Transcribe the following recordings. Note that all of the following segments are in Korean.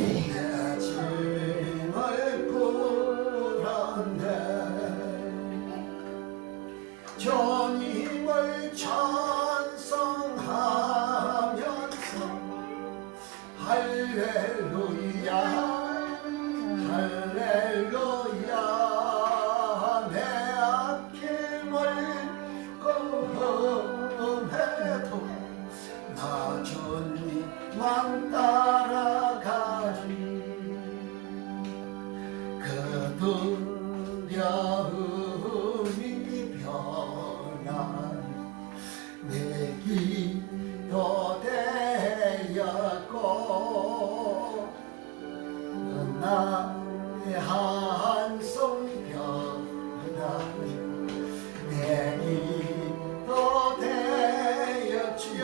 내 짐을 풀었네. 주님을 찬송하면서 할렐루야 할렐루야. 내 아낌을 검해도 나 주님만 따라가리. 그 두려움이 변하니 내 기도 되었고 나의 한숨 변하니 내 기도 되었지요.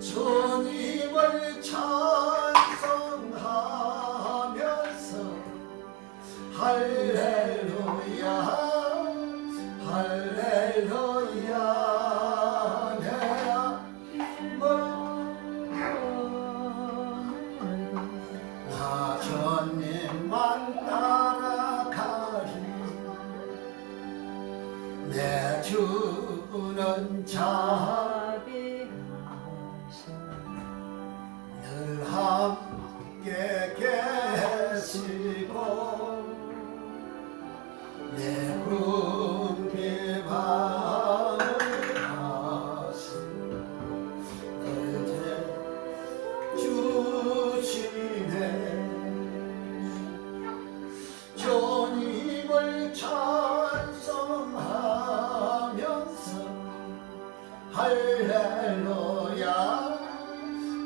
주님을 찬송하면서 할렐루야 할렐루야. 내 아낌을 나 주님만 따라가리. 내 주는 늘 함께 계시고 내 굶은 밤을 하시고 늘 주시네. 주님을 찬송하면서 할렐루야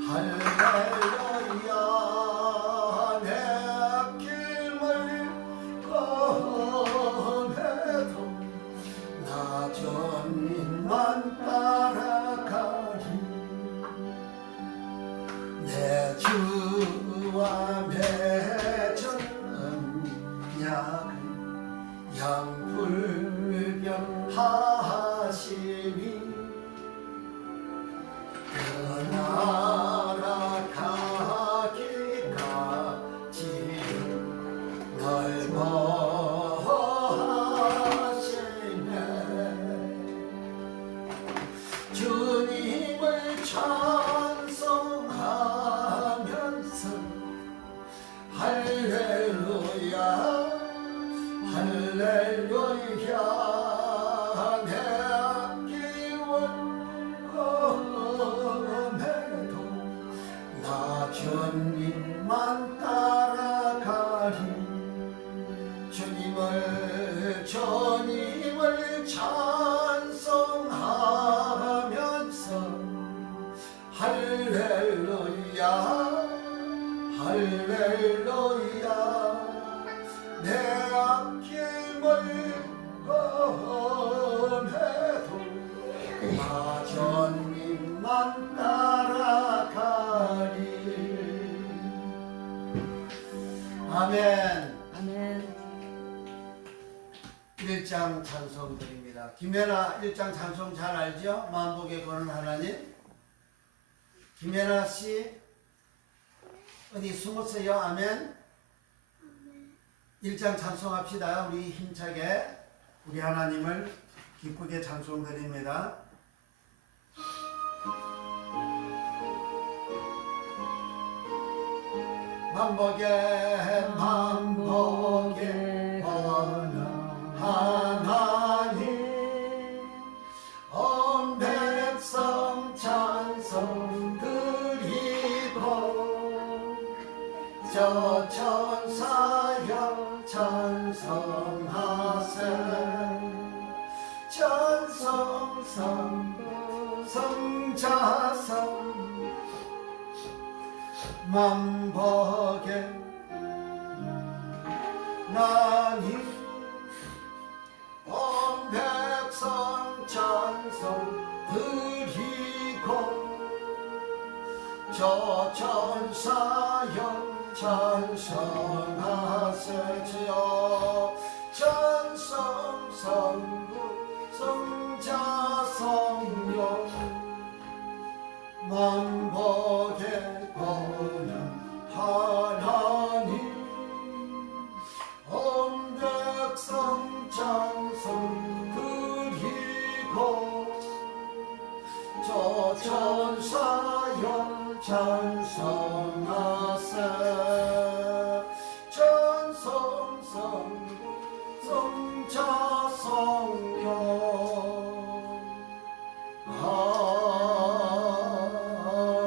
할렐루야. 내 아낌을 검해도 나 주님만 따라가리. 내 주와 맺은 언약은 영불변하시니 떠나가기까지 널 보호하시네. 주님을 찬송하면서 할렐루야 할렐루야. 내 아낌을 검해도 나 주님만 따라가리. 주님을 찬송하면서 할렐루야 할렐루야. 내 아낌을 검해도 나 주님만 따라가리. 아멘. 아멘. 1장 찬송 드립니다. 김연아 1장 찬송 잘 알죠? 만복의 보는 하나님. 김연아 씨 어디 숨었어요? 아멘. 1장 찬송합시다. 우리 힘차게 우리 하나님을 기쁘게 찬송 드립니다. 만복의 보는 하나님 온 백성 찬송 드리고 저 천사여 찬송하세. 천성성 성자성 만복의 나님 온 백성 찬송 드리고 저 천사여 찬송하세요. 천성 성부 성자 성령 만복의 찬송하세 찬송 성자 성령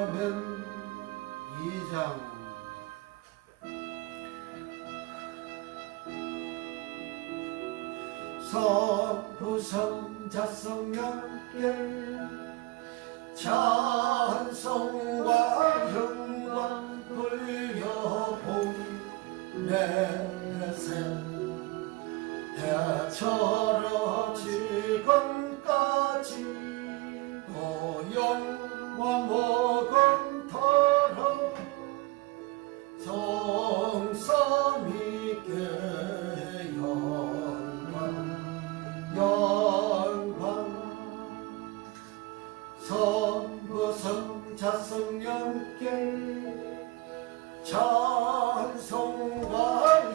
아멘. 2장 성부성자 성령께 찬송과 영광 돌려보내세 해처럼 지금까지 고영과 모금터러 성삼위께 영광 성부성자 성령께 찬송과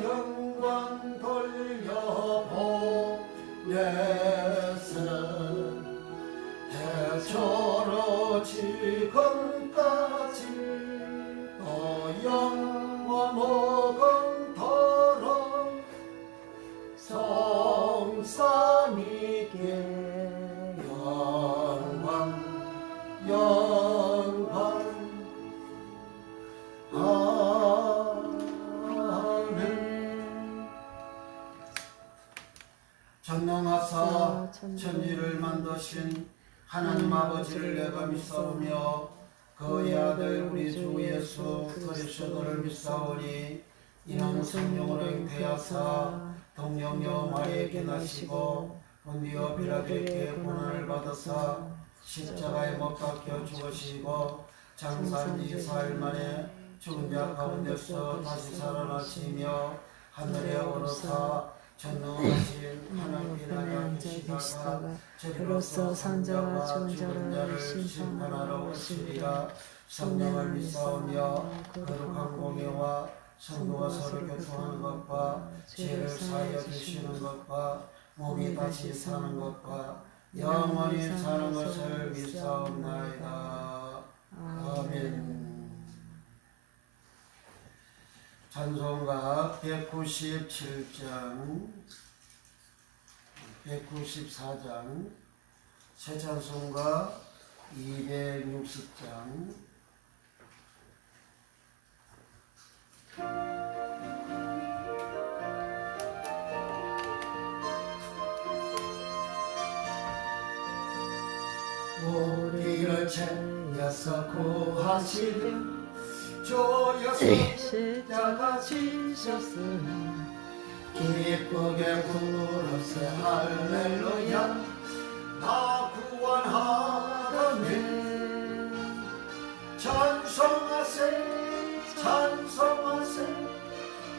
영광 돌려보내세 해처럼 지금까지 영과 모금터러 성삼위께 영광 아멘. 전능하사 천지를 만드신 하나님 아버지를 내가 믿사오며 그의 아들 우리 주 예수 그리스도를 믿사오니 이는 성령으로 잉태하사 동정녀 마리에게 나시고 본디오 빌라도에게 고난을 받으사 십자가에 못 박혀 죽으시고 장사한 지 4일 만에 죽은 자 가운데서 다시 살아나시며 하늘에 오르사 전능하신 하나님께 나가 계시다가 저리로서 산자와 죽은 자를 심판하러 오시리라. 성령을 믿사오며 거룩한 공예와 성도와 서로 교통하는 것과 죄를 사하여 주시는 것과 몸이 다시 사는 것과 영원히 사는 것을 믿사옵나이다. 아멘. 찬송가 197장 194장 새 찬송가 260장 우리를 챙겨서 구하시려 조여서 십자가 지셨으니 기쁘게 부르세 할렐루야 나 구원하더니 찬송하세 찬송하세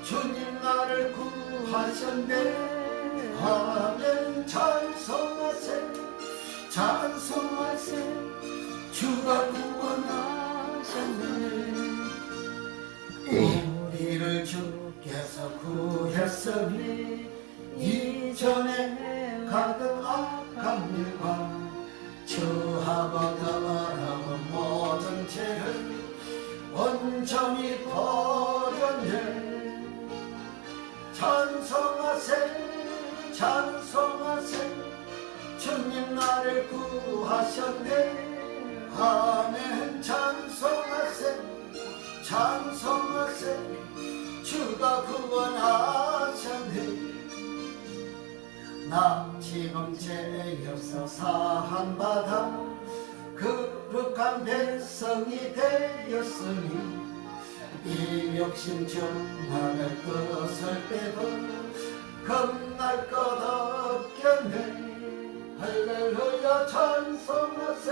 주님 나를 구하셨네 아멘. 찬송하세 찬송하세 주가 구원하셨네 우리를 주께서 구했으니 이전에 가득 악한 일과 주하고 더러운 모든 죄를 온전히 버렸네 찬송하세 찬송하세 주님 나를 구하셨네 아멘. 찬송하세 찬송하세 주가 구원하셨네 나 지금 죄에서 사함받아 거룩한 백성이 되었으니 이 욕심 중만을 것을 빼고 겁날 것 없겠네 할렐루야 찬송하세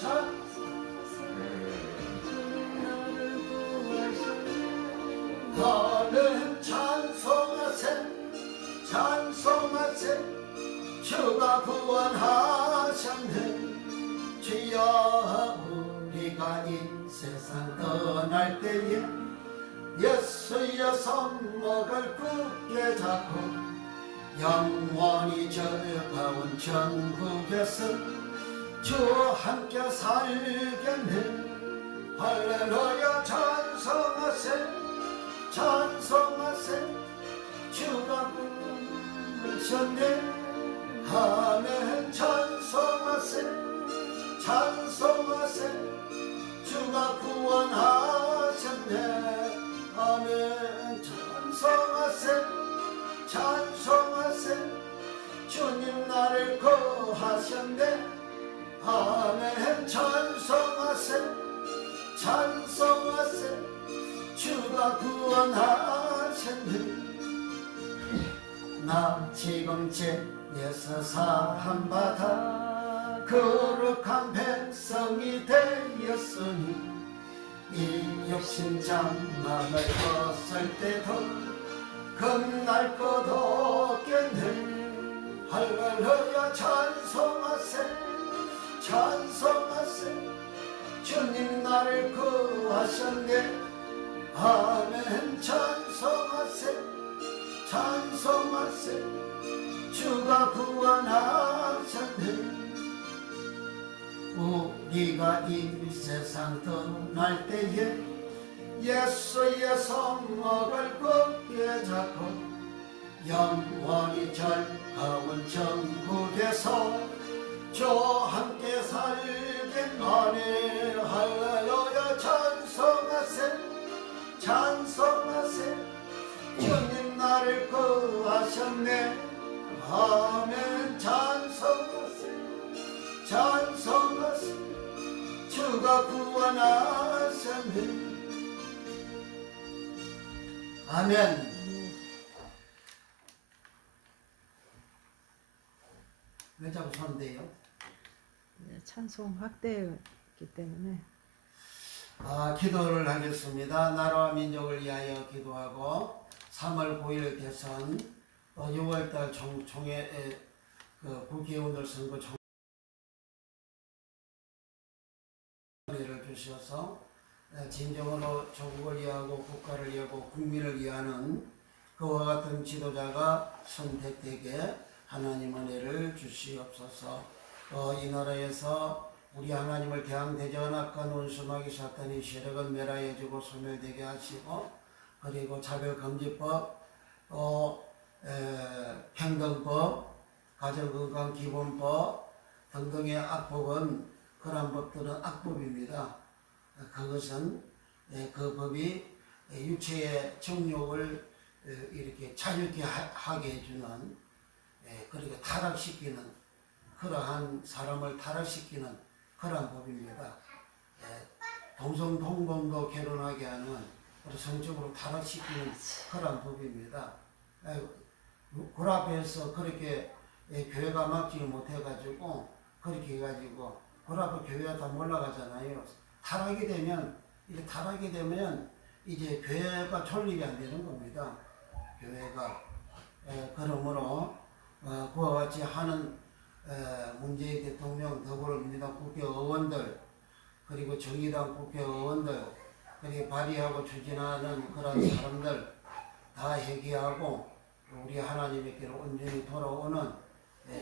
찬송하세 아멘. 찬송하세 찬송하세 주가 구원하셨네 주여 우리가 이 세상 떠날 때에 예수의 손목을 굳게 잡고 영원히 즐거운 천국에서 주와 함께 살겠네 구원하셨네. 아멘. 찬송하세 찬송하세. 주가 구원하셨네. 아멘. 찬송하세 찬송하세. 주님 나를 거하셨네. 아멘. 찬송하세 찬송하세. 주가 구원하셨네. 나 지금 죄에서 사함받아 거룩한 백성이 되었으니 이 육신 장막을 벗을 때도 겁날 것 없겠네. 할렐루야. 찬송하세 찬송하세. 주님 나를 구하셨네. 아멘. 찬송하세 찬송하세. 주가 구원하셨네. 우리가 이 세상 떠날 때에 예수의 손목을 굳게 잡고 영원히 즐거운 천국에서 저와 함께 살겠나니. 할렐루야. 찬송하세 찬송하세. 주님 나를 구하셨네. 아멘. 찬송하세 찬송하세. 주가 구원하셨네. 아멘. 왜 자꾸 손대요? 찬송 확대했기 때문에. 기도를 하겠습니다. 나라와 민족을 위하여 기도하고 3월 9일 대선 6월달 총회 국회의원들 선거 총회를 주셔서 진정으로 조국을 위하고 국가를 위하고 국민을 위하는 그와 같은 지도자가 선택되게 하나님 은혜를 주시옵소서. 이 나라에서 우리 하나님을 대항대전 악한 원수마귀 사탄이 세력은 멸하여지고 소멸되게 하시고, 그리고 차별금지법, 평등법, 가정건강기본법 등등의 악법은, 그러한 법들은 악법입니다. 그것은 그 법이 육체의 정욕을 이렇게 자유케 하게 해주는, 그렇게 타락시키는, 그러한 사람을 타락시키는 그러한 법입니다. 동성동본도 결혼하게 하는, 성적으로 타락시키는 그러한 법입니다. 그 앞에서 그렇게 교회가 막지를 못해가지고 그렇게 해가지고 그 앞에 교회가 다 몰라가잖아요. 타락이 되면 이제 교회가 존립이 안 되는 겁니다. 교회가. 그러므로 그와 같이 하는 문재인 대통령, 더불어민주당 국회의원들, 그리고 정의당 국회의원들, 그리고 발의하고 추진하는 그런 사람들 다 회개하고 우리 하나님께로 온전히 돌아오는,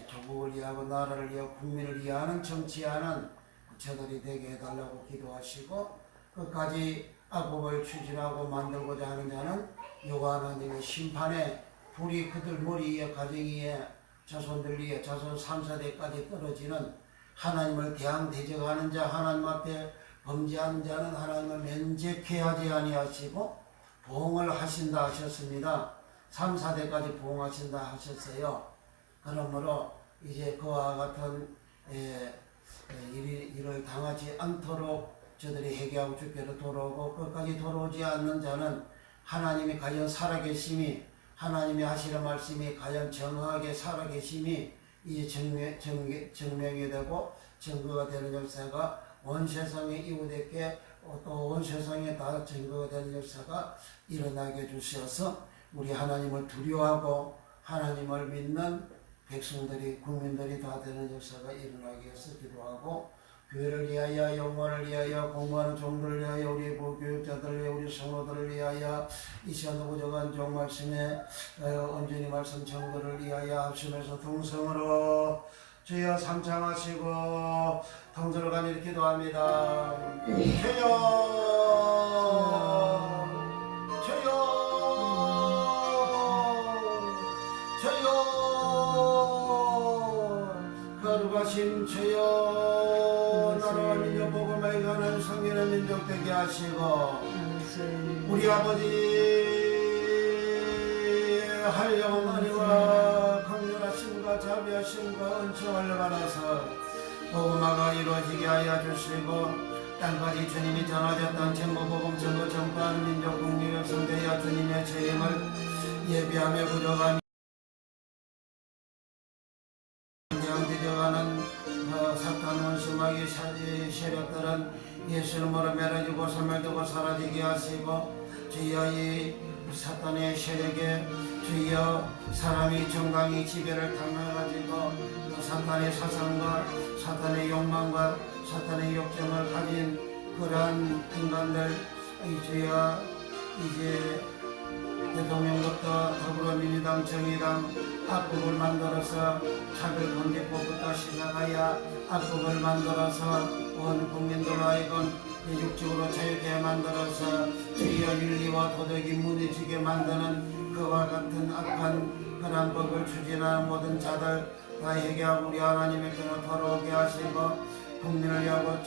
조국을 위하고 나라를 위하고 국민을 위하는 정치하는 저들이 되게 해달라고 기도하시고, 끝까지 악법을 추진하고 만들고자 하는 자는 여호와 하나님의 심판에 불이 그들 머리 위에, 가정 위에, 자손들 위에, 자손 3, 4대까지 떨어지는, 하나님을 대항대적하는 자, 하나님 앞에 범죄하는 자는 하나님을 면죄케 하지 아니하시고 보응을 하신다 하셨습니다. 3, 4대까지 보응하신다 하셨어요. 그러므로 이제 그와 같은 일을 당하지 않도록 저들이 회개하고 주께로 돌아오고, 끝까지 돌아오지 않는 자는 하나님이 과연 살아계심이, 하나님이 하시는 말씀이 과연 정확하게 살아계심이 이제 증명이 되고 증거가 되는 역사가 온 세상에 이웃에게, 또 온 세상에 다 증거가 되는 역사가 일어나게 해주셔서 우리 하나님을 두려워하고 하나님을 믿는 백성들이, 국민들이 다 되는 역사가 일어나게 해서 기도하고, 교회를 위하여, 영혼을 위하여, 공부하는 종들을 위하여, 우리 부교육자들을 위하여, 우리 성도들을 위하여, 이 시간도 부족한 종 말씀에 온전히 말씀 정도를 위하여 합심해서 동성으로 주여 삼창하시고 통솔을 간절히 기도합니다. 주여, 주여, 주여. 있는 민족 되게 하시고 아버지 우리 아버지 한량한 은혜와 강렬하심과 자비하심과 은총을 받아서 복음화가 이루어지게 하여 주시고 땅까지 주님이 전하셨던 전부복음 전부 전파하는 민족 국민을 상대하여 주님의 재림을 예비하며 부족함이 양대적하는 사탄 원수마귀 세력들은 예수 이름으로 멸하지고 소멸되고 사라지게 하시고 주여 이 사탄의 세력에 주여 사람이 정당히 지배를 당해가지고 사탄의 사상과 사탄의 욕망과 사탄의 욕정을 가진 그러한 인간들 주여 이제 대통령부터 더불어민주당 정의당 악법을 만들어서 차별금지법부터 시작하여 악법을 만들어서 온 국민들로 하여금 대륙적으로 자유케 만들어서 주여 윤리와 도덕이 무너지게 만드는 그와 같은 악한 그런 법을 추진하는 모든 자들 다 해결하고 우리 하나님께로 돌아오게 하시고 국민을 위하고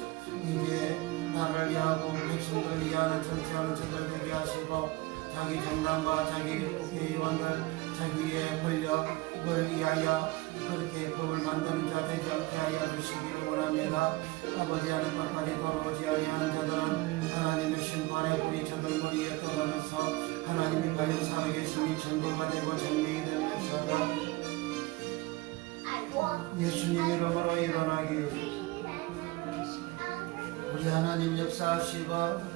이제 나라를 위하고 백성들을 위하는 정치하는 자들 되게 하시고 자기 정당과 자기 국회의원들 자기의 권력을 위하여 그렇게 법을 만드는 자 되지 않게 하여 주시기를 원합니다. 아버지 하나님 끝까지 돌아오지 아니하는 자들은 하나님의 심판의 불이 저들 머리에 떨어져서 하나님이 가진 살아계심이 전도가 되고 증명이 되는 역사가 예수님 이름으로 일어나기 우리 하나님 역사하시고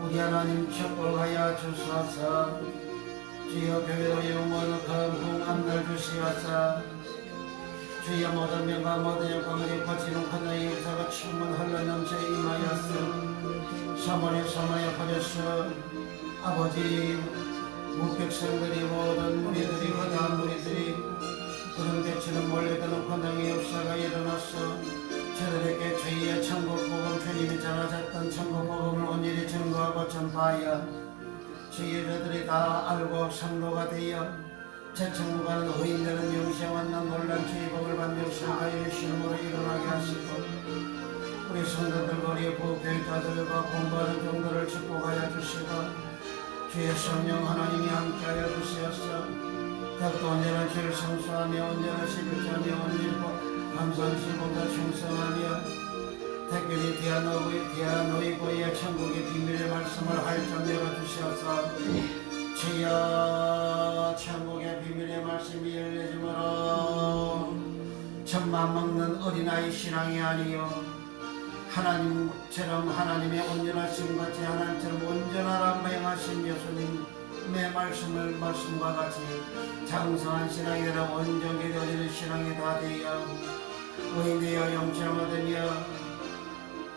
우리 하나님 축복하여 주소서. 주여 교회의 영원한 건강 안날 주시옵소서. 주여 모든 명과 모든 영광을 거치는 하나의 역사가 충만 흘러넘쳐 임하였음. 사모에 퍼졌어. 아버지 무백성들이 모든 무리들이 허다한 무리들이 그런 대치는 몰려드는 권능의 역사가 일어났어. 저들에게 주의 천국 복음 주님이 전하셨던 천국 복음을 온전히 증거하고 전파하여 주의 저들이 다 알고 성도가 되어 재천국 가는 의인들은 영생에 만난 놀란 주의 복을 받는 역사가 예수님으로 일어나게 하시고 우리 성도들과 우리 부교육자들과 공부하는 종들을 축복하여 주시고 주의 성령 하나님이 함께하여 주시옵소서. 더욱더 온전한 주를 성수하며 온전한 시급자며 온전히 감사시보다 충성하며 특별히 디아노이고의 천국의 비밀의 말씀을 활짝 열어주셔서 주여 천국의 비밀의 말씀이 열려지므로 천만 먹는 어린아이 신앙이 아니요 하나님처럼 하나님의 온전하심 같이 하나님처럼 온전하라 맹하신 예수님의 말씀과 같이 장성한 신앙이 되라 온전히 되어지는 신앙이 다 되어 의인되어 영생하되며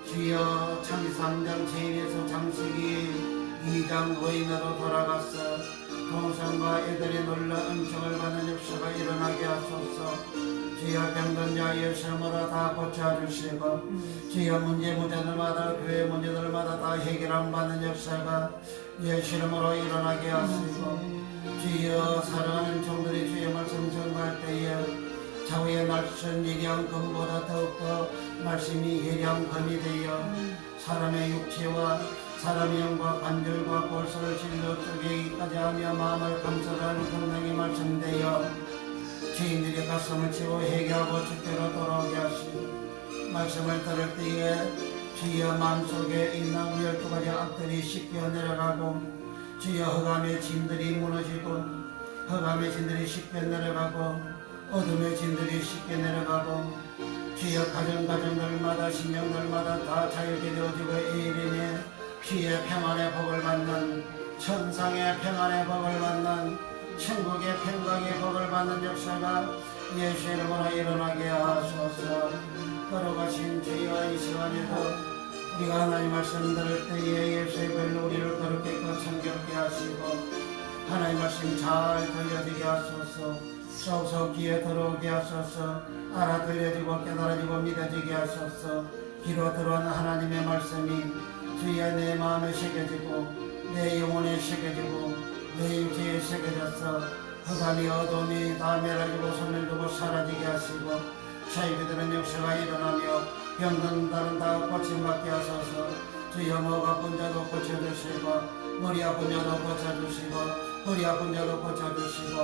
주여 창세기 3장 죄인에서 창세기 2장 의인으로 돌아갔어 동성과 애들이 놀라 은총을 받는 역사가 일어나게 하소서. 주여 병든 자 예수님으로 다 고쳐주시고 주여 문제들마다 교회 문제들마다 다 해결함 받는 역사가 예수님으로 일어나게 하시고 주여 사랑하는 종들이 주의 말씀 전할 때에 좌우의 말씀 예량금보다 더욱더 말씀이 예량금이 되어 사람의 육체와 사람의 영과 관절과 골수를 진로 쪼개기까지 하며 마음을 감찰하는 성령의 말씀되어 죄인들의 가슴을 치고 회개하고 주께로 돌아오게 하시고 말씀을 들을 때에 주여 마음속에 있는 12가지 악들이 씻겨 내려가고 주여 흑암의 진들이 무너지고 흑암의 진들이 씻겨 내려가고 어둠의 진들이 쉽게 내려가고 주여 가정들마다 신령들마다 다 자유게 되어지고 에이린의 주의 평안의 복을 받는 천상의 평안의 복을 받는 천국의 평강의 복을 받는 역사가 예수 이름으로 일어나게 하소서. 걸어가신 주여 이 시간에도 우리가 하나님 말씀 들을 때에 예수의 별로 우리를 거룩하게 청결케 하시고 하나님 말씀 잘 들려지게 하소서. 쏙쏙 귀에 들어오게 하소서. 알아들려지고 깨달아지고 믿어지게 하소서. 귀로 들어오는 하나님의 말씀이 주여 내 마음에 새겨지고 내 영혼에 새겨지고 내 육체에 새겨져서 흑암이 어둠이 다 멸하지고 소멸되고 사라지게 하시고 자유되는 역사가 일어나며 병든 다른 다 고침받게 하소서. 주여 목 아픈 자도 고쳐주시고 머리 아픈 자도 고쳐주시고 허리 아픈 자도 고쳐주시고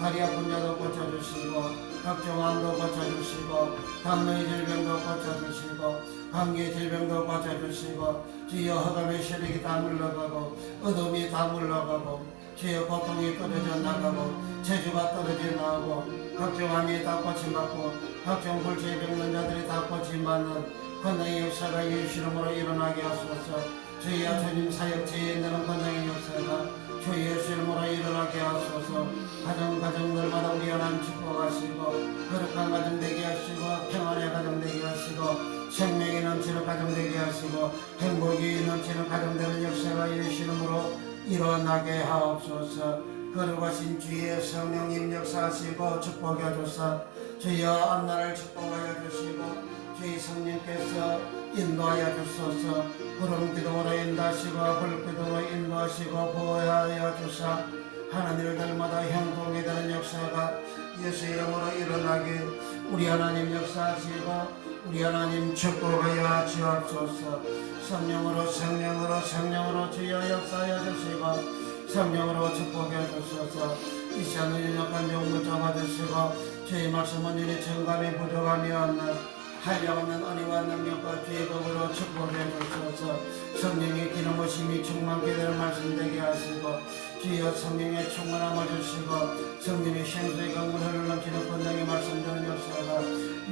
다리 아픈 자도 고쳐주시고 각종 암도 고쳐주시고 당뇨의 질병도 고쳐주시고 감기의 질병도 고쳐주시고 주여 허감의 시력이 다 물러가고 어둠이 다 물러가고 주여 고통이 떨어져 나가고 체주가 떨어져 나가고 각종 암이 다 고침받고 각종 골치에 병든 자들이 다 고침받는 건강의 역사가 예수 이름으로 일어나게 하소서. 주여 주님 사역 제에 있는 건강의 역사가 주 예수 이름으로 일어나게 하소서. 가정들마다 우리 하나님 축복하시고 거룩한 가정 되게 하시고 평안의 가정 되게 하시고 생명이 넘치는 가정 되게 하시고 행복이 넘치는 가정 되는 역사가 예수 이름으로 일어나게 하옵소서. 거룩하신 주의 성령님 역사하시고 축복해 주사 주여 앞날을 축복하여 주시고 주의 성령께서 인도하여 주소서. 구름 기둥으로 인도하시고 불 기둥으로 인도하시고 보호하여 주사 하나님을 닮아다 형통이 되는 역사가 예수 이름으로 일어나길 우리 하나님 역사하시고 우리 하나님 축복하여 주옵소서. 성령으로 주여 역사하여 주시고 성령으로 축복해 주소서. 이 시간을 연약한 영을 잡아주시고 주의 말씀은 이리 정감이 부족함이 없는 한량없는 은혜와 능력과 주의 법으로 축복해 주소서. 성령의 기름부심이 충만케 되는 말씀 되게 하시고 주여 성령의 충만함을 주시고 성령의 생수의 강물 흘러넘치는 권능의 말씀 되는 역사가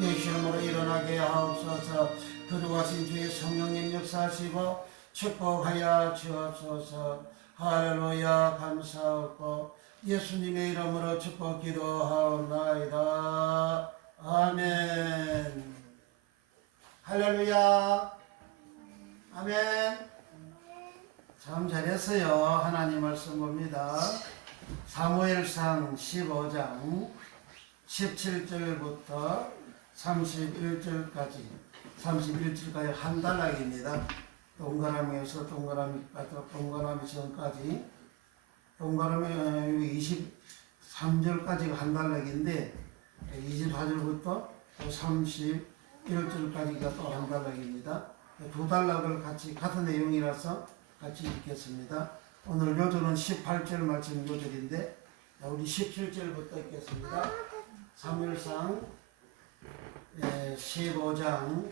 예수 이름으로 일어나게 하옵소서. 거룩하신 주의 성령님 역사하시고 축복하여 주옵소서. 할렐루야 감사하고 예수님의 이름으로 축복 기도하옵나이다. 아멘. 할렐루야. 아멘. 참 잘했어요. 하나님 말씀 봅니다. 사무엘상 15장 17절부터 31절까지 한 단락입니다. 동그라미에서 동그라미 전까지 동그라미 23절까지가 한 단락인데 24절부터 또 31절까지가 또 한 단락입니다. 두 단락을 같이 같은 내용이라서 같이 읽겠습니다. 오늘 요절은 18절 말씀 요절인데 우리 17절부터 읽겠습니다. 사무엘상 15장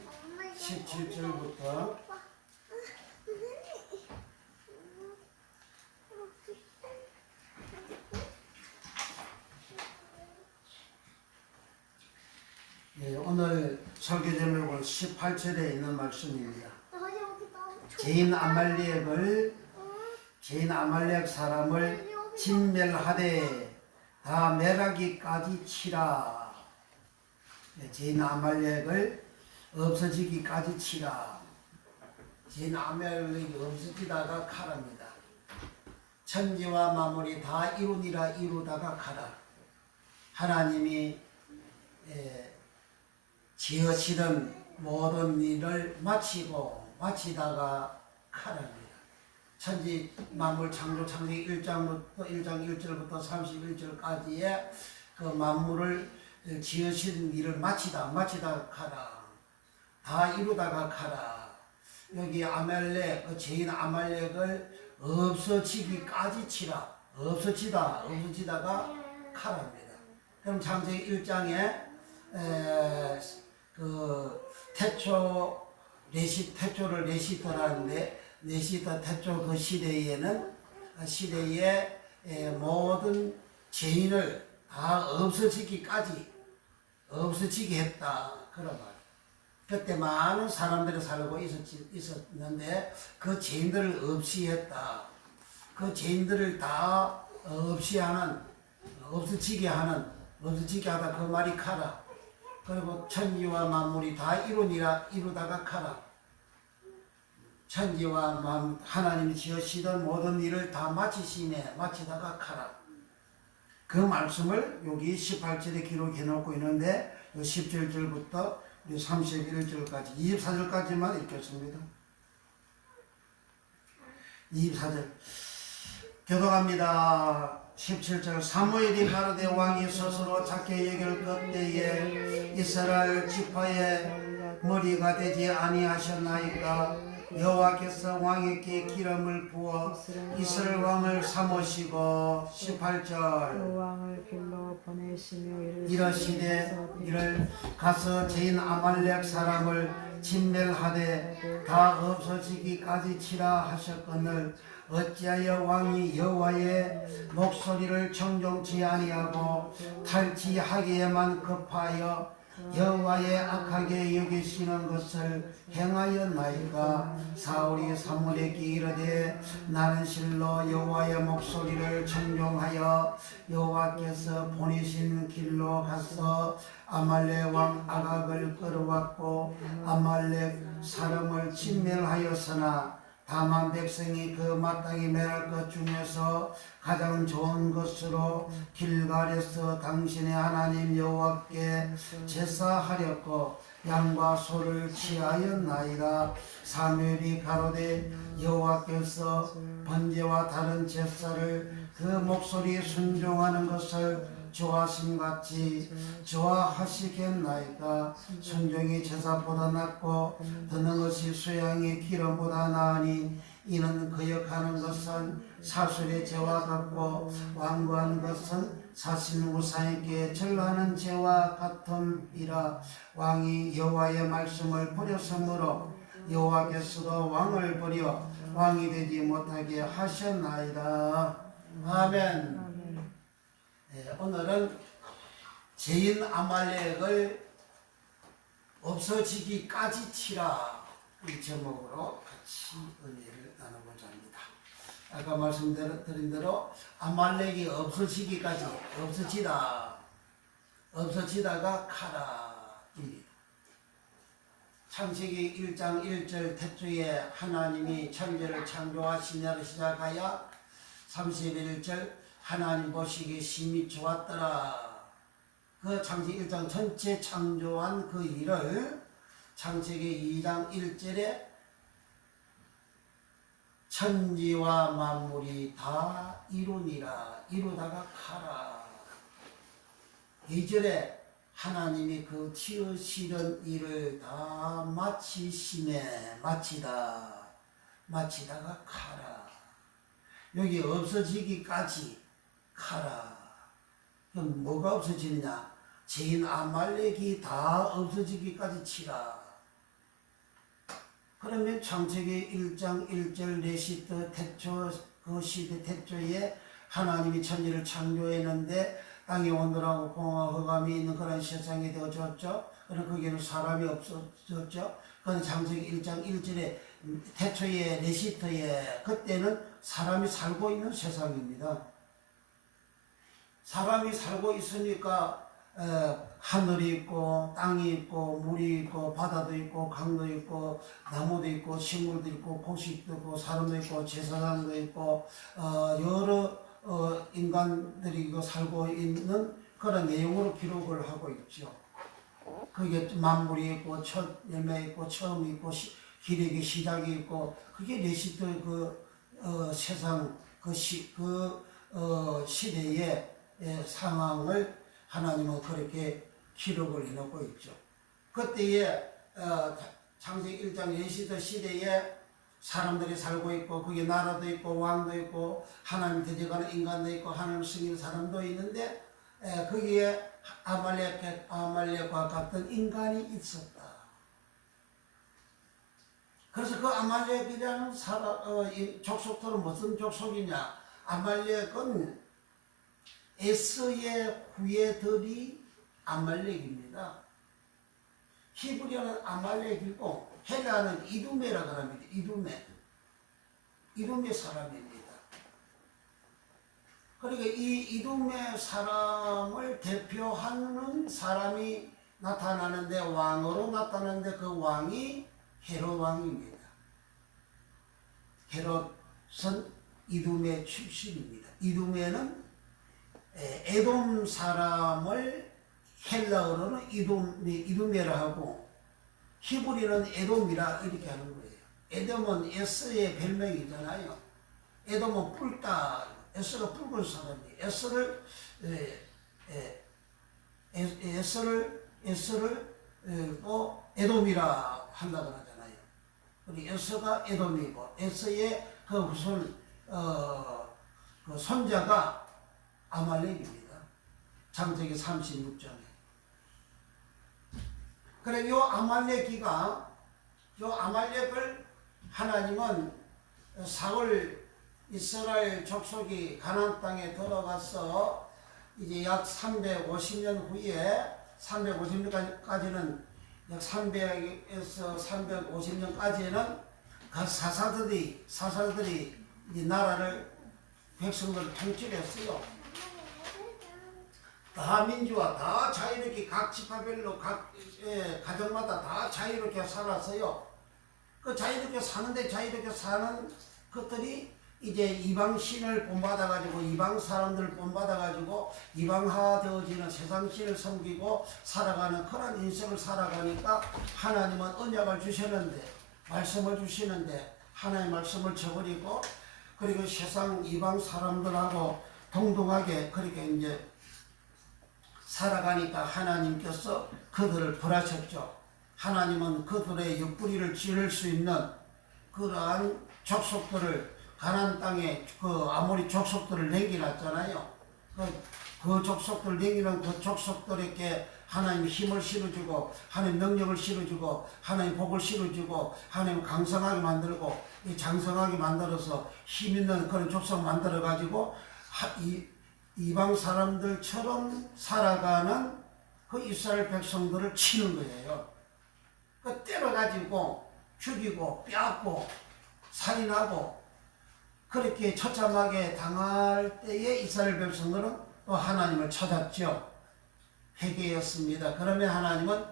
17절부터 오늘 설교 제목은 18절에 있는 말씀입니다. 죄인 아말렉 사람을 진멸하되 다 멸하기까지 치라. 죄인 아말렉을 없어지기까지 치라. 죄인 아말렉이 없어지다가 가랍니다. 천지와 만물이 다 이루니라 이루다가 가라. 하나님이 지으시던 모든 일을 마치다가 가랍니다. 천지 만물 창조기 1장 1절부터 31절까지의 그 만물을 지으신 일을 마치다가 가라. 다 이루다가 가라. 여기 아말렉, 죄인 아말렉을 없어지기까지 치라. 없어지다가 가랍니다. 그럼 창세기 1장에 태초를 레시터라는데 레시터 태초 그 시대에 모든 죄인을 다 없어지게 했다. 그런 말. 그때 많은 사람들이 살고 있었는데 그 죄인들을 없이 했다. 그 죄인들을 다 없어지게 하다 그 말이 가라. 그리고 천지와 만물이 다 이루다가 가라. 천지와 하나님이 지으시던 모든 일을 다 마치다가 가라. 그 말씀을 여기 18절에 기록해 놓고 있는데 17절부터 31절까지 24절까지만 읽겠습니다. 24절 교독합니다. 17절 사무엘이 가로되 왕이 스스로 작게 여길 그때에 이스라엘 지파의 머리가 되지 아니하셨나이까. 여호와께서 왕에게 기름을 부어 이스라엘 왕을 삼으시고 18절 그 왕을 길로 보내시며 이러시되 이를 가서 죄인 아말렉 사람을 진멸하되 다 없어지기까지 치라 하셨거늘 어찌하여 왕이 여호와의 목소리를 청종치 아니하고 탈취하기에만 급하여 여호와의 악하게 여기시는 것을 행하였나이까. 사울이 사무엘에게 이르되 나는 실로 여호와의 목소리를 청종하여 여호와께서 보내신 길로 가서 아말렉 왕 아각을 끌어왔고 아말렉 사람을 진멸하였으나 다만 백성이 그 마땅히 매할 것 중에서 가장 좋은 것으로 길갈에서 당신의 하나님 여호와께 제사하렸고 양과 소를 취하였나이다. 사무엘이 가로되 여호와께서 번제와 다른 제사를 그 목소리에 순종하는 것을 좋아하심같이 좋아하시겠나이까. 순종이 제사보다 낫고 듣는 것이 수양의 기름보다 나으니 이는 거역하는 것은 사술의 죄와 같고 완고한 것은 사신 우상에게 절하는 죄와 같음이라. 왕이 여호와의 말씀을 버렸으므로 여호와께서도 왕을 버려 왕이 되지 못하게 하셨나이다. 아멘. 오늘은 죄인 아말렉을 없어지기까지 치라 이 제목으로 같이 은혜를 나누고자 합니다. 아까 말씀드린 대로 아말렉이 없어지기까지 없어지다가 카라입니다. 창세기 1장 1절 태초에 하나님이 천지를 창조하시냐를 시작하여 31절 하나님 보시기에 심히 좋았더라. 그 창세기 1장 전체 창조한 그 일을 창세기 2장 1절에 천지와 만물이 다 이루니라. 이루다가 카라. 2절에 하나님이 그 지으시던 일을 다 마치심에 마치다가 카라. 여기 없어지기까지 카라. 그럼 뭐가 없어지느냐? 죄인 아말렉이 다 없어지기까지 치라. 그러면 창세기 1장 1절 레시트 태초 그 시대 태초에 하나님이 천지를 창조했는데 땅에 온도하고 공허 흑암이 있는 그런 세상이 되어졌죠. 그럼 거기에는 사람이 없어졌죠. 그건 창세기 1장 1절에 태초에 레시트에 그때는 사람이 살고 있는 세상입니다. 사람이 살고 있으니까 하늘이 있고 땅이 있고 물이 있고 바다도 있고 강도 있고 나무도 있고 식물도 있고 곡식도 있고 사람도 있고 제사장도 있고 여러 인간들이 살고 있는 그런 내용으로 기록을 하고 있죠. 그게 만물이 있고 첫 열매 있고 처음이 있고 기력의 시작이 있고 그게 레시트 세상 시대의 상황을 하나님은 그렇게 기록을 해놓고 있죠. 그때에 창세기 1장 레시트 시대에 사람들이 살고 있고 거기에 나라도 있고 왕도 있고 하나님 대적하는 인간도 있고 하나님 승인 사람도 있는데 거기에 아말렉과 같은 인간이 있었다. 그래서 그 아말렉이라는 족속들은 무슨 족속이냐? 아말렉은 에서의 후예들이 아말렉입니다. 히브리어는 아말렉이고 헬라는 이두메라고 합니다. 이두메 사람입니다. 그러니까 이 이두메 사람을 대표하는 사람이 나타나는데 왕으로 나타나는데 그 왕이 헤롯 왕입니다. 헤롯은 이두메 출신입니다. 이두메는 에돔 사람을 헬라어로는 이두메라 하고 히브리는 에돔이라 이렇게 하는 거예요. 에돔은 에스의 별명이잖아요. 에돔은 뿔다. 에스가 붉은 사람이에요. 에스를 에돔이라 한다고 하잖아요. 그리고 에서가 에돔이고 에서의 그 후손 그 손자가 아말렉입니다. 창세기 36장에. 그래 요 아말렉을 하나님은 사울 이스라엘 족속이 가나안 땅에 들어가서 이제 약 350년 후에 350년까지는 약 300에서 350년까지는 그 사사들이 이 나라를 백성들을 통치했어요. 다 민주화 다 자유롭게 각 지파별로 각 가정마다 다 자유롭게 살았어요. 그 자유롭게 사는데 자유롭게 사는 것들이 이제 이방 신을 본받아가지고 이방 사람들을 본받아가지고 이방화 되어지는 세상 신을 섬기고 살아가는 그런 인생을 살아가니까 하나님은 언약을 주셨는데 말씀을 주시는데 하나님의 말씀을 저버리고 그리고 세상 이방 사람들하고 동등하게 그렇게 이제 살아가니까 하나님께서 그들을 벌하셨죠. 하나님은 그들의 옆구리를 찌를 수 있는 그러한 족속들을 가나안 땅에 그 아모리 족속들을 남겨놨잖아요. 그 족속들을 남기는 그 족속들에게 하나님 힘을 실어주고 하나님 능력을 실어주고 하나님 복을 실어주고 하나님 강성하게 만들고 장성하게 만들어서 힘 있는 그런 족속 만들어가지고 이방 사람들처럼 살아가는 그 이스라엘 백성들을 치는 거예요. 그 때려가지고 죽이고 빼앗고 살인하고 그렇게 처참하게 당할 때에 이스라엘 백성들은 또 하나님을 찾았죠. 회개였습니다. 그러면 하나님은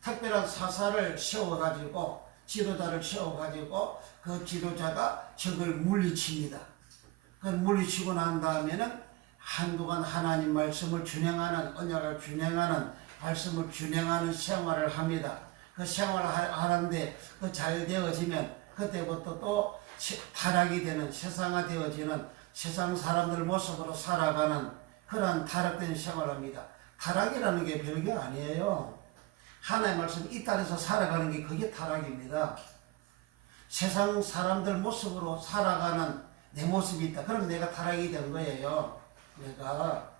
특별한 사사를 세워가지고 지도자를 세워가지고 그 지도자가 적을 물리칩니다. 그 물리치고 난 다음에는 한동안 하나님 말씀을 준행하는 언약을 준행하는 말씀을 준행하는 생활을 합니다. 그 생활을 하는데 그 잘 되어지면 그때부터 또 타락이 되는 세상화 되어지는 세상 사람들 모습으로 살아가는 그런 타락된 생활을 합니다. 타락이라는 게 별게 아니에요. 하나님의 말씀 이 땅에서 살아가는 게 그게 타락입니다. 세상 사람들 모습으로 살아가는 내 모습이 있다. 그럼 내가 타락이 된 거예요. 내가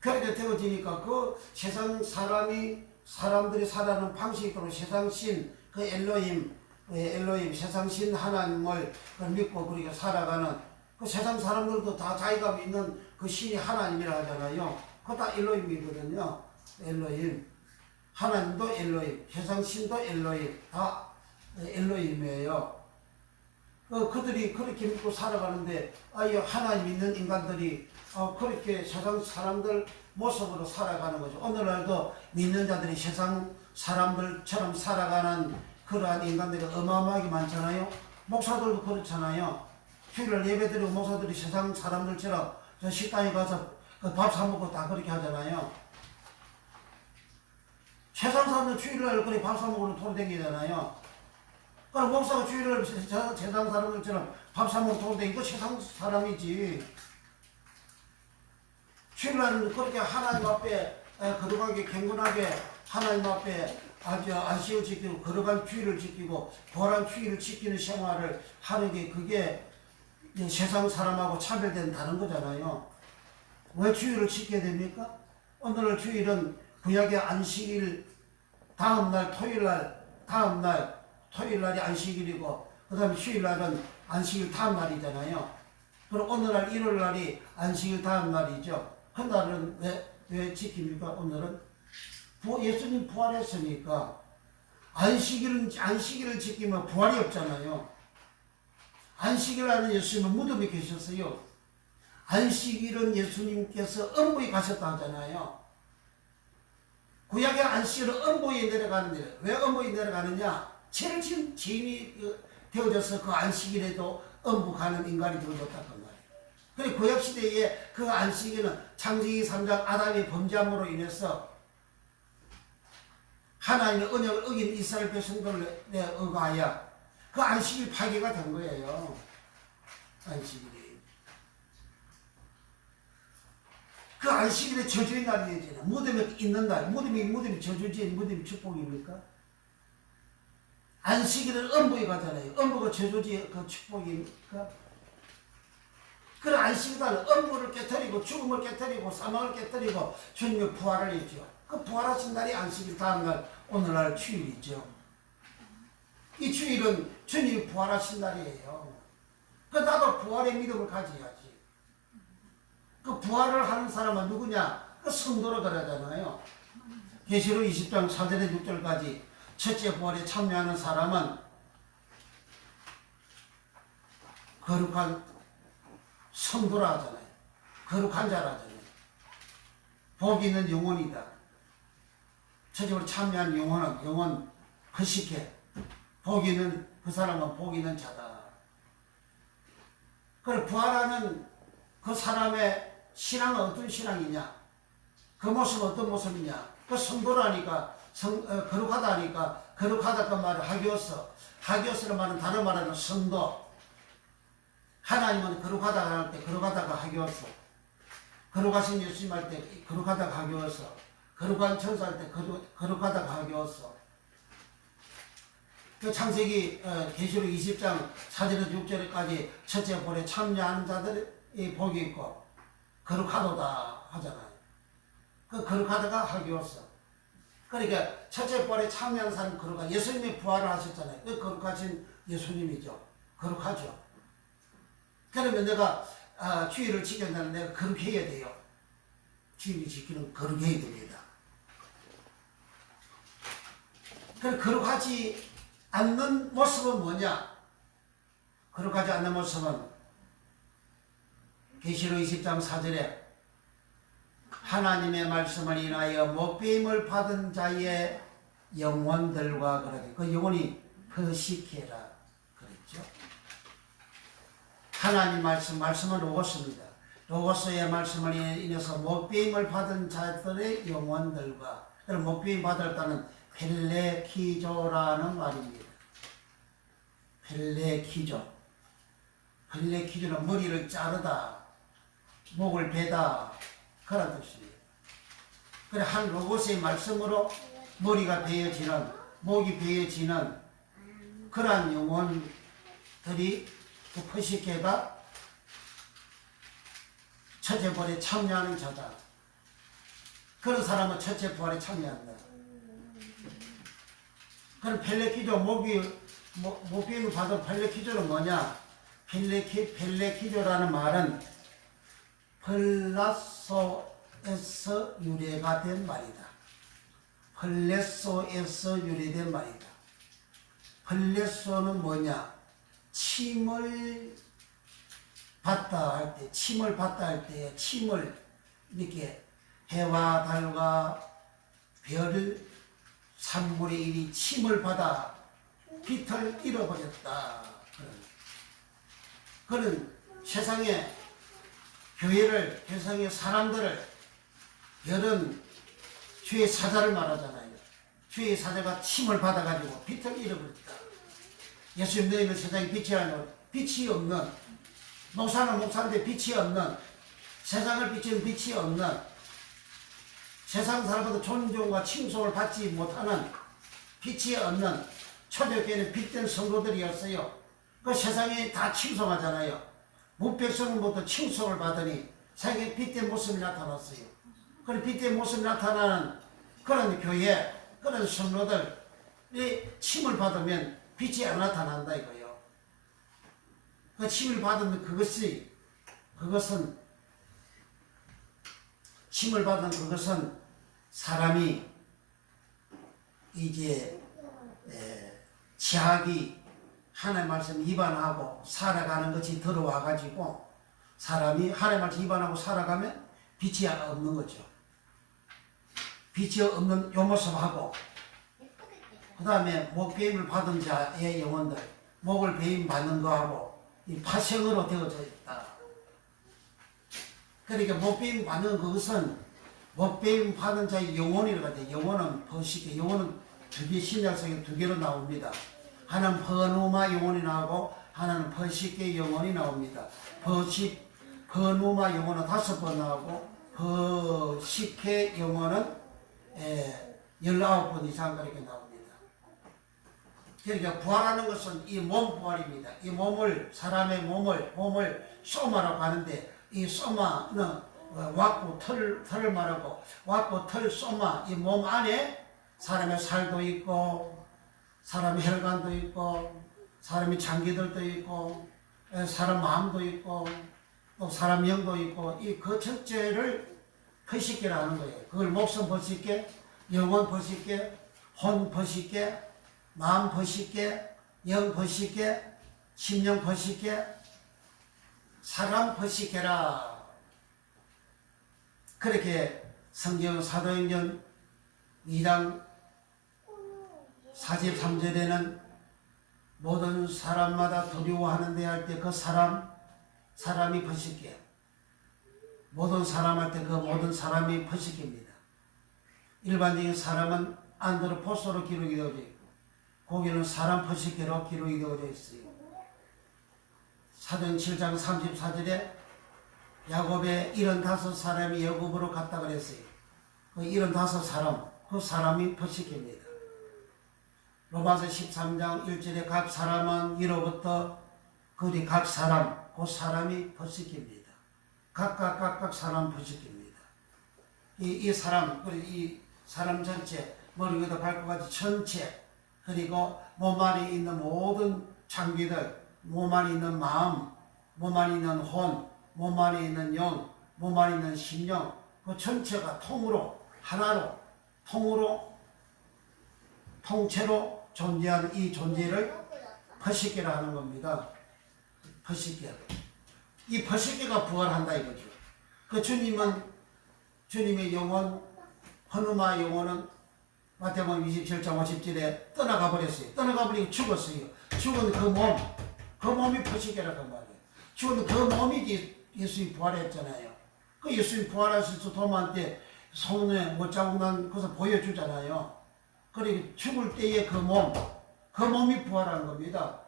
그렇게 되어지니까 그 세상 사람들이 살아가는 방식이 있도록 세상 신, 그 엘로힘 세상 신 하나님을 믿고 그렇게 살아가는 그 세상 사람들도 다 자기가 믿는 그 신이 하나님이라 하잖아요. 그거 다 엘로힘이거든요. 엘로힘. 하나님도 엘로힘, 세상 신도 엘로힘, 다 엘로힘이에요. 그들이 그렇게 믿고 살아가는데 하나님 믿는 인간들이 그렇게 세상 사람들 모습으로 살아가는 거죠. 오늘날도 믿는 자들이 세상 사람들처럼 살아가는 그러한 인간들이 어마어마하게 많잖아요. 목사들도 그렇잖아요. 주일날 예배드리고 목사들이 세상 사람들처럼 저 식당에 가서 밥 사 먹고 다 그렇게 하잖아요. 세상 사람들 주일날 그렇게 밥 사 먹으러 돌아다니잖아요. 그럼 목사가 주일날 세상 사람들처럼 밥 사 먹고 돌아다니고 세상 사람이지. 주일날은 그렇게 하나님 앞에 거룩하게 경건하게 하나님 앞에 아주 안식을 지키고 거룩한 주의를 지키고 보란 주의를 지키는 생활을 하는 게 그게 세상 사람하고 차별된 다른 거잖아요. 왜 주의를 지켜야 됩니까? 오늘 주일은 구약의 안식일 다음날 토요일날이 안식일이고 그 다음에 휴일날은 안식일 다음날이잖아요. 그럼 오늘날 일요일날이 안식일 다음날이죠. 그 날은 왜 지킵니까? 오늘은 예수님 부활했으니까 안식일을 지키면 부활이 없잖아요. 안식일하는 예수님은 무덤에 계셨어요. 안식일은 예수님께서 음부에 가셨다 하잖아요. 구약의 안식일은 음부에 내려가는데 왜 음부에 내려가느냐? 죄를 지은 죄인이 되어져서 그 안식일에도 음부 가는 인간이 되어졌다는 말이에요. 그리고 구약시대에 그 안식일은 창세기 3장 아담이 범죄함으로 인해서 하나님의 언약을 어긴 이스라엘 백성들에 의하여 그 안식일 파괴가 된 거예요. 안식일이. 그 안식일에 저주의 날이 되잖아요. 무덤에 있는 날. 무덤이 저주지 무덤이 축복입니까? 안식일은 음부에 가잖아요. 음부가 제조지 그 축복이니까. 그 안식일은 음부를 깨뜨리고 죽음을 깨뜨리고 사망을 깨뜨리고 주님의 부활을 했죠. 그 부활하신 날이 안식일 다음날 오늘날 주일이죠. 이 주일은 주님이 부활하신 날이에요. 그 나도 부활의 믿음을 가져야지. 그 부활을 하는 사람은 누구냐? 그 성도로 그러잖아요. 계시록 20장 4절에 6절까지 첫째 부활에 참여하는 사람은 거룩한 성도라 하잖아요. 거룩한 자라 하잖아요. 복 있는 영혼이다. 첫째 부활에 참여한 영혼은 영혼 허식해. 복 있는 그 사람은 복 있는 자다. 그걸 부활하는 그 사람의 신앙은 어떤 신앙이냐? 그 모습은 어떤 모습이냐? 그 성도라니까 거룩하다 하니까 거룩하다 그 말을 하기오스를 말은 다른 말하는 성도. 하나님은 거룩하다 할 때 거룩하다가 하기오스, 거룩하신 예수님 할 때 거룩하다가 하기오스, 거룩한 천사 할 때 거룩하다가 하기오스. 그 창세기 계시록 20장 4절에서 6절까지 첫째 부활에 참여하는 자들이 복이 있고 거룩하도다 하잖아요. 그 거룩하다가 하기오스. 그러니까 첫째 부활에 참여하는 사람은 거룩한, 예수님이 부활을 하셨잖아요. 그 거룩하신 예수님이죠. 거룩하죠. 그러면 내가 주일을 지킨다는 내가 거룩해야 돼요. 주일을 지키는 거룩해야 됩니다. 그 거룩하지 않는 모습은 뭐냐? 거룩하지 않는 모습은 계시록 20장 4절에 하나님의 말씀을 인하여 못배임을 받은 자의 영혼들과 그러게, 그 영혼이 퍼식해라 그랬죠. 하나님 말씀은 로고스입니다. 로고스의 말씀을 인해서 못배임을 받은 자들의 영혼들과, 못배임 받았다는 펠레키조라는 말입니다. 펠레키조. 펠레키조는 머리를 자르다, 목을 베다, 그런 뜻입니다. 그래, 한 로고스의 말씀으로 머리가 베어지는, 목이 베어지는 그러한 영혼들이 그 퍼시케가 첫째 부활에 참여하는 자다. 그런 사람은 첫째 부활에 참여한다. 그럼 펠레키조, 목비임을 받은 펠레키조는 뭐냐? 펠레키조라는 말은 플라소에서 유래가 된 말이다. 플레소에서 유래된 말이다. 플레소는 뭐냐? 침을 받다 할 때, 침을 이렇게 해와 달과 별 3분의 1이 침을 받아 빛을 잃어버렸다. 그런 세상의 교회를, 세상의 사람들을, 별은 주의 사자를 말하잖아요. 주의 사자가 침을 받아가지고 빛을 잃어버렸다. 예수님 너희는 세상에 빛이 아니고 빛이 없는, 목사는 목사인데 빛이 없는, 세상을 비추는 빛이 없는, 세상 사람보다 존중과 칭송을 받지 못하는, 빛이 없는 초대교회는 빛된 성도들이었어요. 그 세상에 다 칭송하잖아요. 무백성부터 칭송을 받으니 세상에 빛된 모습이 나타났어요. 그런 빛된 모습이 나타나는 그런 교회, 그런 성도들이 침을 받으면 빛이 안 나타난다 이거예요. 그 침을 받은 그것은 침을 받은 그것은 사람이 이제 지학이 하나님 말씀 위반하고 살아가는 것이 들어와 가지고 사람이 하나님 말씀 위반하고 살아가면 빛이 없는 거죠. 빛이 없는 요 모습하고, 그 다음에 목배임을 받은 자의 영혼들, 목을 배임 받는 거하고 이 파생으로 되어져 있다. 그러니까 목배임 받는 그것은 목배임 받은 자의 영혼이라고 하죠. 영혼은 버시게, 영혼은 두 개, 신약성에 두 개로 나옵니다. 하나는 버누마 영혼이 나오고 하나는 버시게 영혼이 나옵니다. 버누마 영혼은 5번 나오고 버시케 영혼은 19번 이상 그렇게 나옵니다. 그러니까 부활하는 것은 이 몸 부활입니다. 이 몸을 사람의 몸을 소마라고 하는데 이 소마는 왁구 털을 말하고 왁구 털 소마 이 몸 안에 사람의 살도 있고 사람의 혈관도 있고 사람의 장기들도 있고 사람 마음도 있고 또 사람 영도 있고 이 그 전체를 퍼식계라 하는 거예요. 그걸 목숨 퍼식계, 영혼 퍼식계, 혼 퍼식계, 마음 퍼식계, 영 퍼식계, 심령 퍼식계, 사람 퍼식계라. 그렇게 성경 사도행전 2장 43절에는 모든 사람마다 두려워하는데 할 때 그 사람이 퍼식계예요. 모든 사람 할 때 그 모든 사람이 퍼식계입니다. 일반적인 사람은 안드로포스로 기록이 되어져 있고 거기는 사람 퍼식계로 기록이 되어져 있어요. 사도행 7장 34절에 야곱의 75사람이 애굽으로 갔다 그랬어요. 그 75사람, 그 사람이 퍼식계입니다. 로마서 13장 1절에 각 사람은 이로부터 그리 각 사람, 그 사람이 퍼식계입니다. 각각 사람 퍼식계입니다. 이 사람, 그리고 이 사람 전체, 머리부터 발끝까지 전체, 그리고 몸 안에 있는 모든 장기들, 몸 안에 있는 마음, 몸 안에 있는 혼, 몸 안에 있는 영, 몸 안에 있는 심령, 그 전체가 통으로, 하나로, 통째로 존재하는 이 존재를 퍼식계라 하는 겁니다. 퍼식계. 이 퍼식계가 부활한다 이거죠. 그 주님의 영혼, 헌음아 영혼은 마태복음 27장 50절에 떠나가 버렸어요. 떠나가 버리고 죽었어요. 죽은 그 몸이 퍼식계라고 말이에요. 죽은 그 몸이 예수님 부활했잖아요. 그 예수님 부활하셔서 도마한테 손에 못 자국 난 것을 보여주잖아요. 그리고 죽을 때의 그 몸이 부활한 겁니다.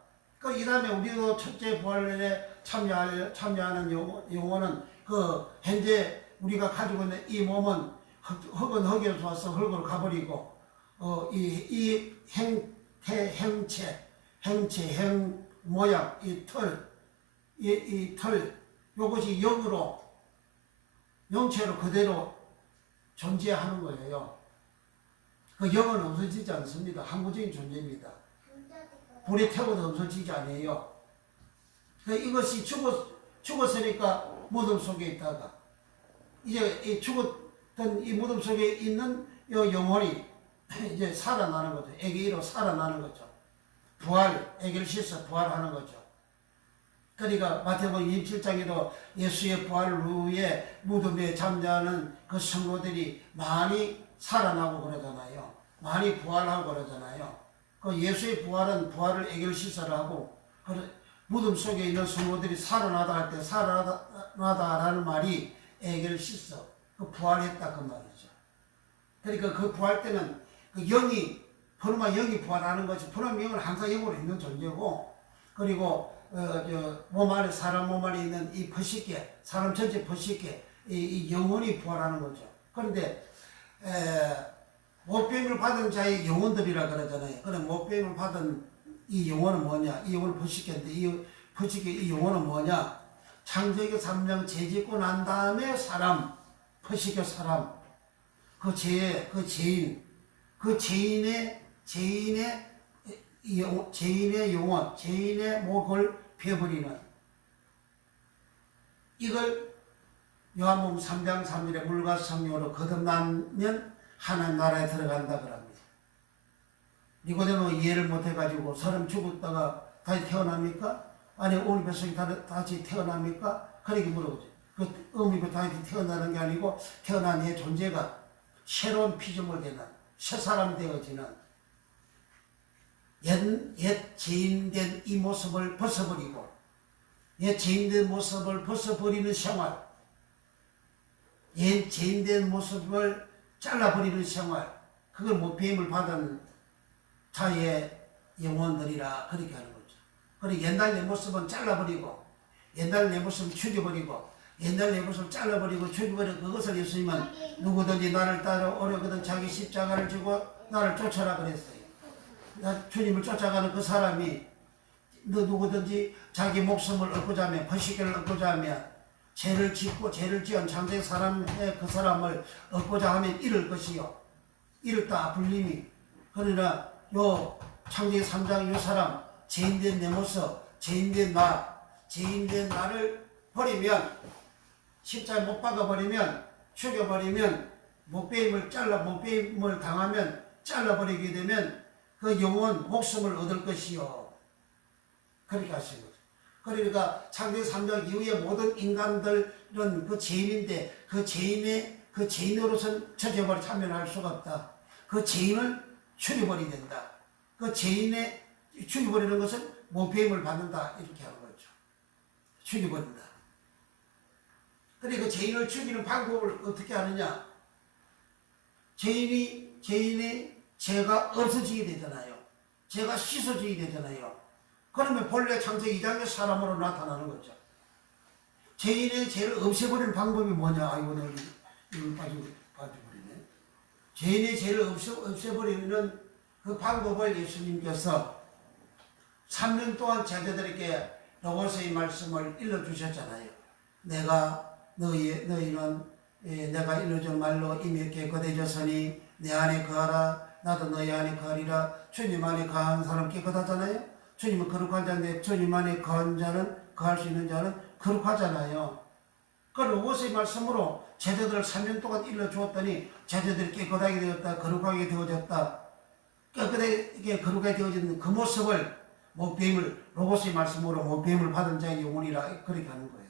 이 다음에 우리도 첫째 부활에 참여하는 영혼은 그 현재 우리가 가지고 있는 이 몸은 흙은 흙에서 와서 흙으로 가버리고 이 행 모양, 이 털, 요것이 영체로 그대로 존재하는 거예요. 그 영은 없어지지 않습니다. 항구적인 존재입니다. 불에 태워도 없어지지 않아요. 이것이 죽었으니까 무덤 속에 있다가 이제 죽었던 이 무덤 속에 있는 이 영혼이 이제 살아나는 거죠. 애기로 살아나는 거죠. 애기를 씻어 부활하는 거죠. 그러니까 마태복음 27장에도 예수의 부활 후에 무덤에 잠자는 그 성도들이 많이 살아나고 그러잖아요. 많이 부활하고 그러잖아요. 그 예수의 부활은 부활을 애기를 씻어라고 무덤 속에 있는 성도들이 살아나다 할 때 살아나다라는 말이 애기를 씻어. 그 부활했다 그 말이죠. 그러니까 그 부활 때는 그 푸르마 영이 부활하는 것이 푸르마 영은 항상 영으로 있는 존재고 그리고 몸 안에 사람 몸 안에 있는 이 퍼식계 사람 전체 퍼식계 이 영혼이 부활하는 거죠. 그런데 못병을 받은 자의 영혼들이라 그러잖아요. 그럼 못병을 받은 이 영혼은 뭐냐? 이 영혼은 퍼식계인데 이 퍼식계 이 영혼은 뭐냐? 창세기 3장 죄짓고 난 다음에 퍼식계 사람, 그 죄인의 영혼, 죄인의 목을 베어버리는 이걸 요한복음 3장 3절에 물과 성령으로 거듭나면 하나님 나라에 들어간다 그럽니다. 니고데모 이해를 못해가지고 사람 죽었다가 다시 태어납니까? 아니 오늘 뱃속에 다시 태어납니까? 그렇게 물어보죠. 그 의미가 다시 태어나는 게 아니고 태어난 의 존재가 새로운 피조물 되는 새 사람 되어지는 옛 죄인된 이 모습을 벗어버리고 옛 죄인된 모습을 벗어버리는 생활, 옛 죄인된 모습을 잘라버리는 생활, 그걸 못배임을 받은 자의 영혼들이라 그렇게 하는 거죠. 그리고 옛날 내 모습은 잘라버리고 옛날 내 모습은 죽여버리고 옛날 내 모습을 잘라버리고 죽여버리고 그것을 예수님은 누구든지 나를 따라 오려거든 자기 십자가를 지고 나를 쫓아라 그랬어요. 주님을 쫓아가는 그 사람이 너 누구든지 자기 목숨을 얻고자 하면 번식기를 얻고자 하면 죄를 짓고 죄를 지은 창세 사람의 그 사람을 얻고자 하면 잃을 것이요 잃었다 불림이. 그러나 요 창세 3장 요 사람 죄인된 내 모습 죄인된 나를 버리면 십자에 못 박아버리면 죽여버리면 목베임을 당하면 잘라버리게 되면 그 영혼 목숨을 얻을 것이요. 그렇게 하신 거죠. 그러니까 창세기 3장 이후에 모든 인간들은 그 죄인인데 그 죄인으로서는 처제벌이 참여할 수가 없다. 그 죄인을 죽여버려야 된다. 그 죄인의 죽여버리는 것은 목배임을 받는다. 이렇게 하는 거죠. 죽여버린다. 그러니까 죄인을 죽이는 방법을 어떻게 하느냐? 죄인의 죄가 없어지게 되잖아요. 죄가 씻어지게 되잖아요. 그러면 본래 창세기 2장의 사람으로 나타나는 거죠. 죄인의 죄를 없애버리는 방법이 뭐냐? 아이고, 내가 이걸 빠져버리네. 죄인의 죄를 없애버리는 그 방법을 예수님께서 3년 동안 제자들에게 로고스의 말씀을 일러주셨잖아요. 너희는 내가 일러준 말로 이미 깨끗해졌으니 내 안에 거하라. 나도 너희 안에 거하리라. 주님 안에 거한 사람 깨끗하잖아요. 주님은 거룩한 자인데 주님 안에 거한 자는 거할 수 있는 자는 거룩하잖아요. 그 로고스의 말씀으로 제자들을 3년 동안 일러주었더니 제자들이 깨끗하게 되었다. 거룩하게 되어졌다. 깨끗하게 거룩하게 되어진 그 모습을 목배임을 로고스의 말씀으로 목배임을 받은 자의 영혼이라 그렇게 하는 거예요.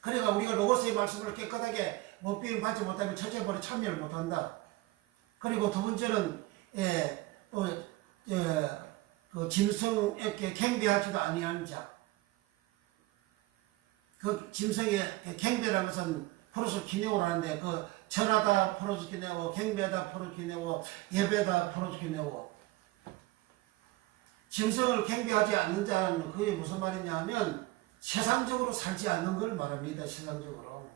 그러니까 우리가 로고스의 말씀을 깨끗하게 목배임 받지 못하면 처제벌에 참여를 못한다. 그리고 두 번째는 그 짐승에게 경배하지도 아니하는 자. 그 짐승의 경배라는 것은 프로스키네오라는데 그 절하다 프로스키네오, 경배하다 프로스키네오, 예배다 프로스키네오. 짐승을 경배하지 않는 자는 그게 무슨 말이냐 하면 세상적으로 살지 않는 걸 말합니다. 세상적으로.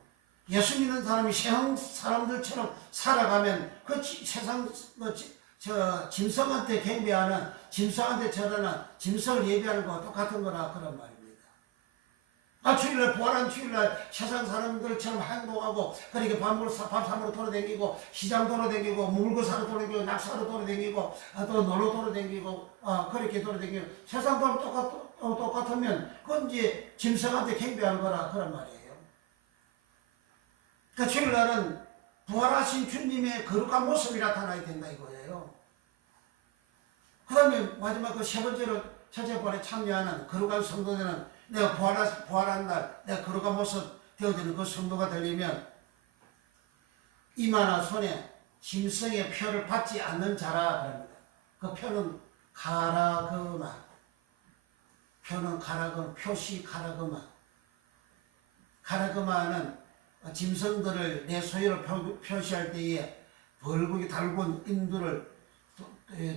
예수 믿는 사람이 세상 사람들처럼 살아가면 그 세상 짐승한테 경배하는, 짐승한테 절하는, 짐승을 예배하는 거와 똑같은 거라 그런 말입니다. 주일날 부활한 주일날 세상 사람들처럼 행동하고 그렇게 밥 사러 돌아다니고 시장 돌아다니고 물고 사러 돌아다니고 낙사로 돌아다니고 또 놀러 돌아다니고 그렇게 돌아다니고 세상 사람 똑같으면 그건 이제 짐승한테 경배하는 거라 그런 말이에요. 그러니까 주일날은 부활하신 주님의 거룩한 모습이 나타나야 된다 이거예요. 그 다음에 마지막 그 세 번째로 첫째 부활에 참여하는 거룩한 성도들은 내가 부활한 날 내가 거룩한 모습 되어지는 그 성도가 되려면 이마나 손에 짐승의 표를 받지 않는 자라 그럽니다. 그 표는 가라그마, 표시 가라그마. 가라그마는 짐승들을 내 소유로 표시할 때에 벌겋게 달군 인두를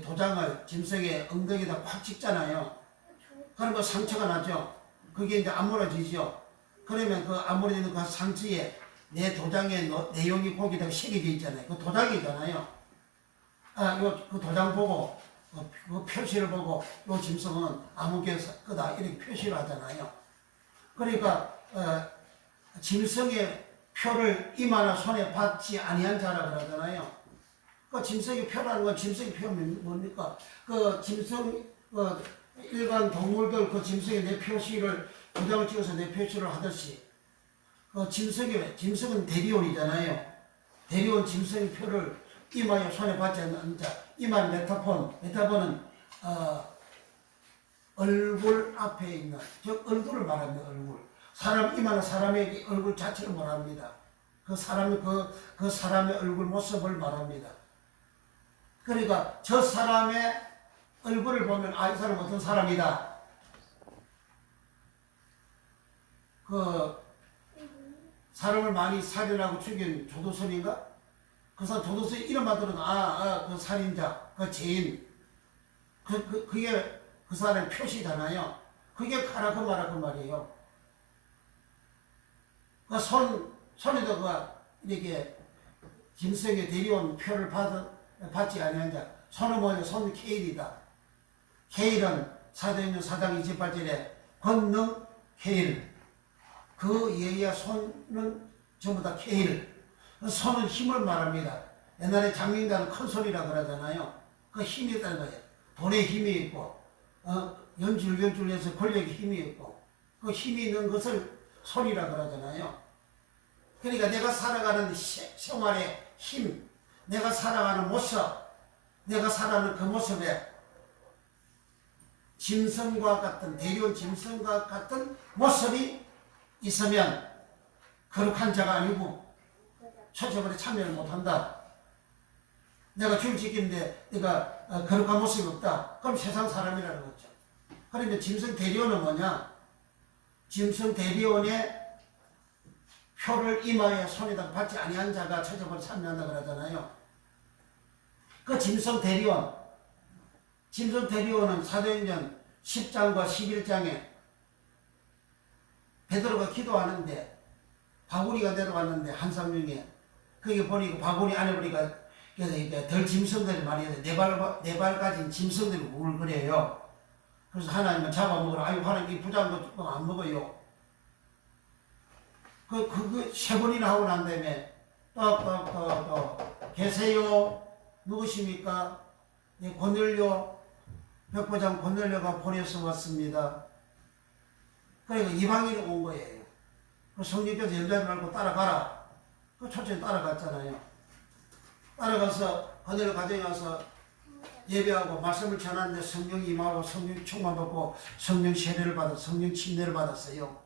도장을 짐승의 엉덩이에다 꽉 찍잖아요. 그러면 상처가 나죠. 그게 이제 아물어지죠. 그러면 그 아물어지는 그 상처에 내 도장의 내용이 거기다가 새겨져 있잖아요. 그 도장이잖아요. 그 도장 보고 그 표시를 보고 요 짐승은 아무개 거다 이렇게 표시를 하잖아요. 그러니까 짐승의 표를 이마나 손에 받지 아니한 자라 그러잖아요. 그 짐승의 표라는 건 짐승의 표는 뭡니까? 그 짐승 일반 동물들 그 짐승의 내 표시를 도장을 찍어서 내 표시를 하듯이 그 짐승은 대리온이잖아요. 대리온 짐승의 표를 이마에 손에 받지 않는 자. 이마 메타폰은 얼굴 앞에 있는 즉 얼굴을 말합니다. 얼굴. 사람 이마는 사람의 얼굴 자체를 말합니다. 그 사람의 얼굴 모습을 말합니다. 그러니까 저 사람의 얼굴을 보면 이 사람 어떤 사람이다. 그 사람을 많이 살인하고 죽인 조도선인가? 그 사람 조도선 이름만 들어도 그 살인자, 그 죄인. 그게 그 사람의 표시잖아요. 그게 가라그마라 그 말이에요. 그 손에다가 이렇게 짐승에 데려온 표를 받지 아니한 자. 손은 뭐냐? 손 케일이다. 케일은 사도행전 4장 28절에 권능 케일. 그 예의 손은 전부 다 케일. 손은 힘을 말합니다. 옛날에 장민가는 큰 소리라 그러잖아요. 그 힘이 있다는 거예요. 돈의 힘이 있고, 연줄연줄해서 권력의 힘이 있고, 그 힘이 있는 것을 손이라 그러잖아요. 그러니까 내가 살아가는 생활의 힘, 내가 살아가는 모습, 내가 살아가는 그 모습에 짐승과 같은, 대리온 짐승과 같은 모습이 있으면 거룩한 자가 아니고 초점에 참여를 못한다. 내가 줄 지키는데 내가 거룩한 모습이 없다. 그럼 세상 사람이라는 거죠. 그런데 짐승 대리온은 뭐냐? 짐승 대리온의 표를 이마에 손에다 받지 아니한 자가 초점에 참여한다 그러잖아요. 그 짐승 대리온은 사도행전 10장과 11장에 베드로가 기도하는데 바구니가 내려왔는데 한상 중에 거기 보니까 바구니 안에 보니까 덜 짐승들이 많이 있는데 네발 가진 짐승들이 울그래요. 그래서 하나님은 잡아먹으라. 아유 하나님 이 부자인 거 안 먹어요. 그거 세 번이나 하고 난 다음에 또 계세요? 누구십니까? 예, 고넬료 백부장 고넬료가 보내서 왔습니다. 그러니까 이방인이 온 거예요. 그 성령께서 연주하지 말고 따라가라. 그 초청에 따라갔잖아요. 따라가서 고넬료 가정에 가서 예배하고 말씀을 전하는데 성령이 임하고 성령 충만받고 성령 세례를 받아 성령 침례를 받았어요.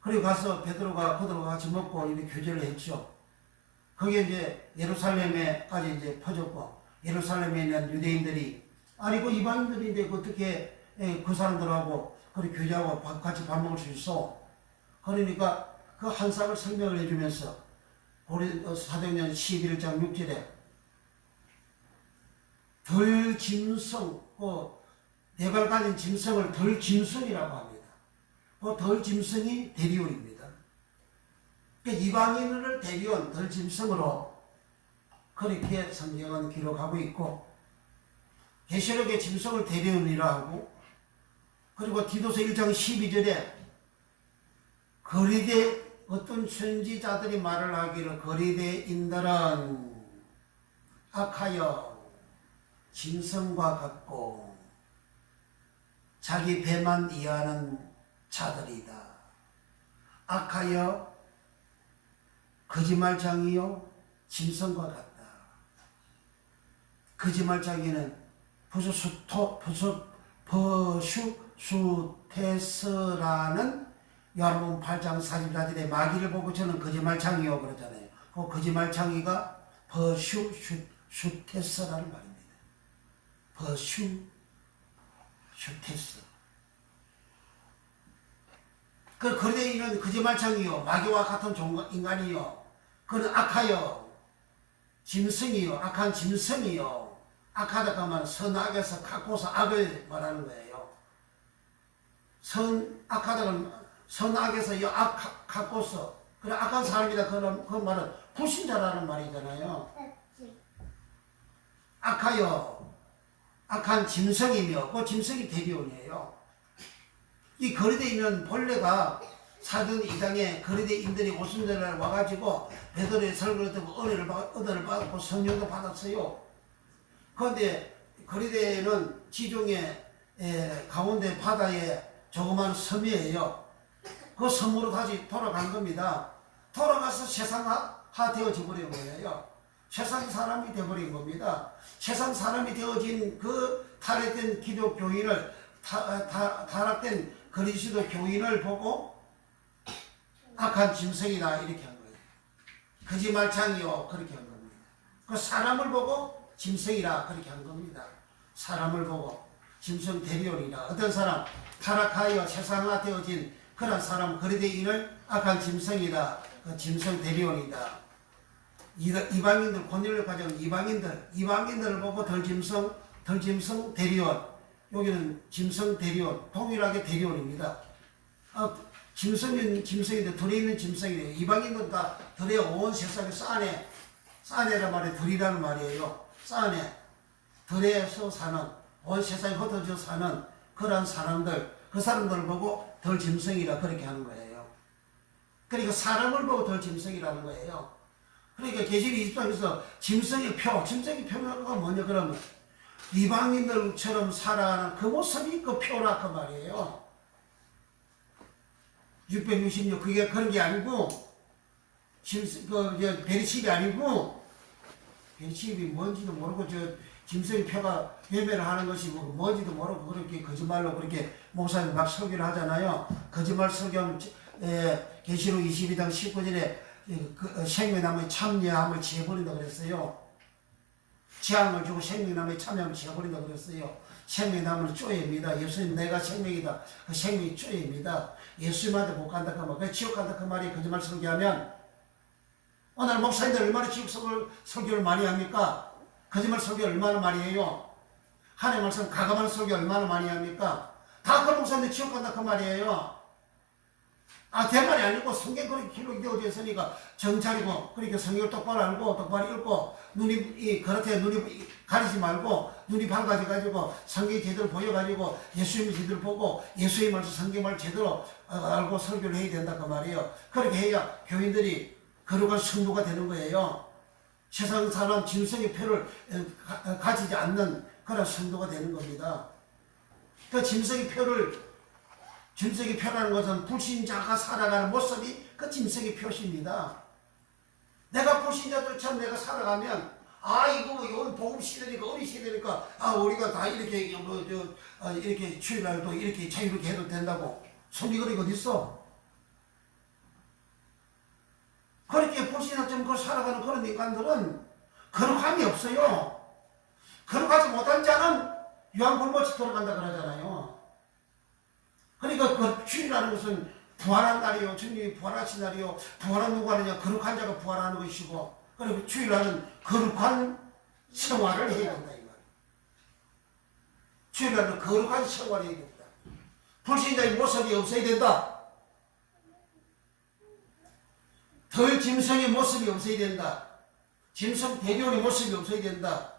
그리고 가서 베드로가 그들과 같이 먹고 이렇게 교제를 했죠. 그게 이제 예루살렘에까지 이제 퍼졌고 예루살렘에 있는 유대인들이 아니 그 이방인들인데 어떻게 그 사람들하고 그렇게 교제하고 같이 밥 먹을 수 있어? 그러니까 그 한 쌍을 설명을 해주면서 사도행전 11장 6절에 덜 짐승, 네 발 가진 짐승을 덜 짐승이라고 합니다. 그 덜 짐승이 대리온입니다. 그러니까 이방인을 대리온 덜 짐승으로 그렇게 성경은 기록하고 있고 계시록의 짐승을 대리온이라 하고 그리고 디도서 1장 12절에 거리대 어떤 선지자들이 말을 하기를 거리대인들은 악하여 짐승과 같고 자기 배만 이해하는 자들이다. 악하여 거짓말장이요 짐승과 같다. 거짓말장이는 버슈수테스라는 요한복음 8장 44절에 마귀를 보고 저는 거짓말장이요 그러잖아요. 그 거짓말장이가 버슈수테스라는 말입니다. 버슈수테스. 그 거리대인은 거짓말장이요 마귀와 같은 인간이요 그는 악하여 짐승이요 악한 짐승이요 악하다 하면 선악에서 갖고서 악을 말하는 거예요. 선악에서 악 갖고서 그래 악한 사람이다 그 말은 불신자라는 말이잖아요. 악하여 악한 짐승이며 그 짐승이 대리온이에요. 이 거리대인은 본래가 사도행 2장에 거리대인들이 오순절날 와가지고 베드로의 설교를 듣고 은혜를 받고 성령도 받았어요. 그런데 거리대는 지중해 가운데 바다에 조그만 섬이에요. 그 섬으로 다시 돌아간 겁니다. 돌아가서 세상화 되어져 버린 거예요. 세상 사람이 되어버린 겁니다. 세상 사람이 되어진 그 타락된 기독교인을 타락된 그리스도 교인을 보고 악한 짐승이다 이렇게 한 거예요. 거짓말장이요 그렇게 한 겁니다. 그 사람을 보고 짐승이라 그렇게 한 겁니다. 사람을 보고 짐승 대리온이다. 어떤 사람 타락하여 세상화 되어진 그런 사람 거리대인을 악한 짐승이다. 그 짐승 대리온이다. 이방인들 고넬료 가정 이방인들을 보고 덜 짐승 대리온. 여기는 짐승 대리온, 동일하게 대리온입니다. 짐승은 짐승인데 들에 있는 짐승이에요. 이방인들은 다 들에 온 세상에 싸네란 말이 들이라는 말이에요. 싸네. 덜에서 사는, 온 세상에 흩어져 사는 그런 사람들, 그 사람들 보고 덜 짐승이라 그렇게 하는 거예요. 그러니까 사람을 보고 덜 짐승이라는 거예요. 그러니까 계시록 20장에서 짐승의 표, 짐승의 표가 뭐냐 그러면 이방인들처럼 살아가는 그 모습이 그 표라 그 말이에요. 666 그게 그런 게 아니고 베리칩이 아니고 베리칩이 뭔지도 모르고 짐승의 표가 예배를 하는 것이 뭔지도 모르고 그렇게 거짓말로 그렇게 목사님 막 설교를 하잖아요. 거짓말 설교하면 계시록 22장 19절에 생명나무에 참여함을 지어버린다 그랬어요. 지향을 주고 생명나무에 참여함을 지어버린다 그랬어요. 생명나무는 쪼입니다. 예수님 내가 생명이다. 그 생명이 쪼입니다. 예수님한테 못 간다 그 말. 그 지옥 간다 그 말이 거짓말 설교하면 오늘 목사님들 얼마나 지옥 설교를 많이 합니까? 거짓말 설교 얼마나 많이 해요? 하나님 말씀 가감한 설교 얼마나 많이 합니까? 다 그 목사님들 지옥 간다 그 말이에요. 제 말이 아니고 성경 그렇게 기록이 되어져 있으니까 정찰이고 그러니까 성경을 똑바로 알고 똑바로 읽고 눈이 그렇게 눈이 가리지 말고 눈이 밝아져가지고 성경이 제대로 보여가지고 예수님이 제대로 보고 예수의 말씀 성경을 제대로 알고 설교를 해야 된다 그 말이에요. 그렇게 해야 교인들이 거룩한 성도가 되는 거예요. 세상 사람 짐승의 표를 가지지 않는 그런 성도가 되는 겁니다. 그 짐승의 표라는 것은 불신자가 살아가는 모습이 그 짐승의 표시입니다. 내가 불신자들처럼 내가 살아가면 이거 복음 시대니까 어린 시대니까 우리가 다 이렇게 이렇게 주일날도 이렇게 자유롭게 해도 된다고 속이 그리고 어디 있어? 그렇게 불신자처럼 살아가는 그런 인간들은 거룩함이 없어요. 거룩하지 못한 자는 유황불못이 들어간다 그러잖아요. 그러니까 그 주일이라는 것은 부활한 날이요. 주님이 부활하신 날이요. 부활은 누가 하느냐? 거룩한 자가 부활하는 것이고, 그리고 주일날은 거룩한 생활을 해야 된다. 이 말이에요. 주일날은 거룩한 생활을 해야 된다. 불신자의 모습이 없어야 된다. 덜 짐승의 모습이 없어야 된다. 짐승 대리온의 모습이 없어야 된다.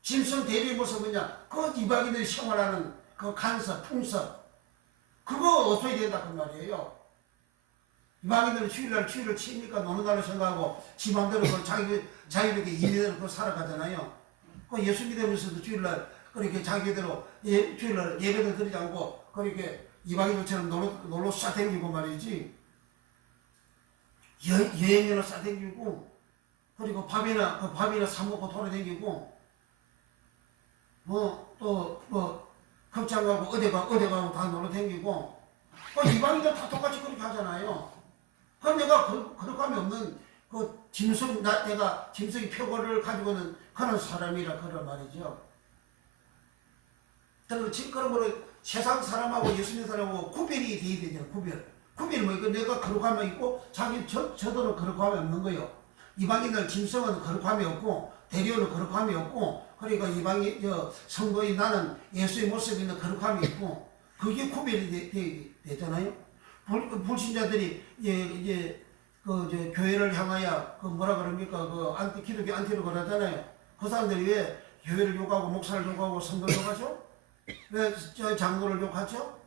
짐승 대리의 모습은 뭐냐? 그 이방인들이 생활하는 그 간섭, 풍습, 그거 없어야 된다 그 말이에요. 이방인들은 주일을 치니까 노는 날로 생각하고 지 맘대로 자기에게 이해대로 그 살아가잖아요. 그 예수 믿으면서도 주일날 그렇게 자기대로 주일날 예배도 드리지 않고 그렇게 이방인들처럼 놀러 싸댕기고 말이지. 여행이나 싸댕기고 그리고 밥이나 사 먹고 돌아다니고 급장 가고 어디 가고 다 놀러 다니고 이방인들 다 똑같이 그렇게 하잖아요. 그럼 내가 거룩함이 없는 내가 짐승의 표고를 가지고는 그런 사람이라 그런 말이죠. 그러므로 세상 사람하고 예수님 사람하고 구별이 돼야 되잖아요. 구별이 뭐니까 내가 거룩함이 있고 저도는 거룩함이 없는 거예요. 이방인들 짐승은 거룩함이 없고 대리온은 거룩함이 없고 그러니까 이방인 성도인 나는 예수의 모습이 있는 거룩함이 있고 그게 구별이 되잖아요. 불신자들이 교회를 향하여 뭐라 그럽니까 기독교 안티로 그러잖아요. 그 사람들이 왜 교회를 욕하고 목사를 욕하고 성도를 욕하죠? 왜 장로를 욕하죠?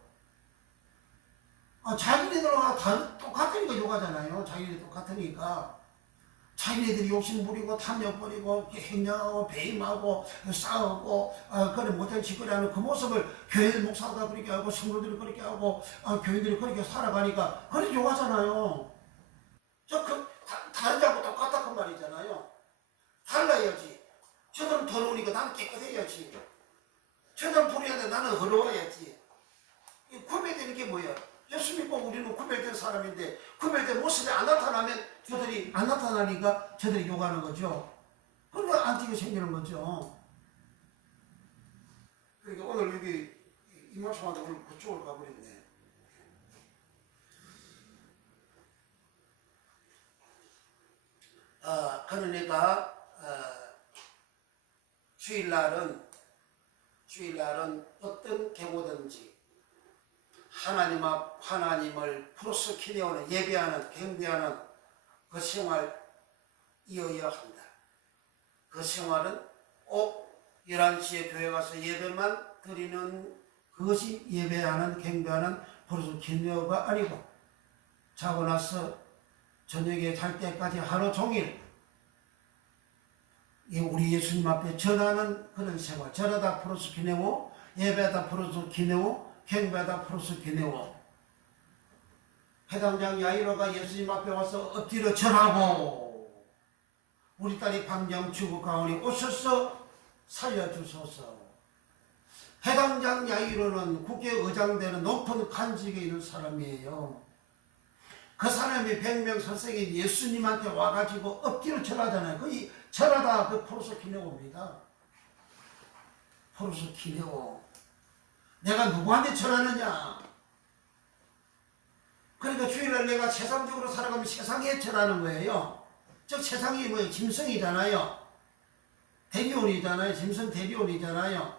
자기네들과 똑같으니까 욕하잖아요. 자기네들 똑같으니까. 자기네들이 욕심 부리고 탐욕 부리고 행령하고 배임하고 싸우고 그런 못된 짓거리 하는 그 모습을 교회 목사가 그렇게 하고 성도들이 그렇게 하고 교인들이 그렇게 살아가니까 그렇게 욕하잖아요. 다른 자하고 똑같다 그 말이잖아요. 달라야지. 저들은 더러우니까 나는 깨끗해야지. 저들은 불의한데 나는 어려워야지. 구별되는 게 뭐야? 예수 믿고 우리는 구별된 사람인데 구별된 모습이 안 나타나면 저들이 안 나타나니까 저들이 욕하는 거죠. 그러니까 안티가 생기는 거죠. 그러니까 오늘 여기 이 말씀하다 오늘 그쪽으로 가버렸네. 그러니까 주일날은 어떤 경우든지 하나님 앞 하나님을 프로스키리오는 예배하는 경배하는 그 생활 이어야 한다. 그 생활은 꼭 11시에 교회 가서 예배만 드리는 그것이 예배하는 경배하는 버릇 기념가 아니고 자고 나서 저녁에 잘 때까지 하루 종일 우리 예수님 앞에 전하는 그런 생활. 전하다 플러스 기내고 예배하다 플러스 기내고 경배하다 플러스 기내고 해당장 야이로가 예수님 앞에 와서 엎드려 절하고 우리 딸이 방정 죽어 가오니 오셔서 살려주소서. 해당장 야이로는 국회의장 되는 높은 관직에 있는 사람이에요. 그 사람이 100명 설생에 예수님한테 와가지고 엎드려 절하잖아요. 그 절하다 그 포로서 기내고입니다. 포로서 기내고 내가 누구한테 절하느냐. 그러니까 주일날 내가 세상적으로 살아가면 세상에 절하는 거예요. 즉 세상이 뭐예요? 짐승이잖아요. 대리온이잖아요. 짐승 대리온이잖아요.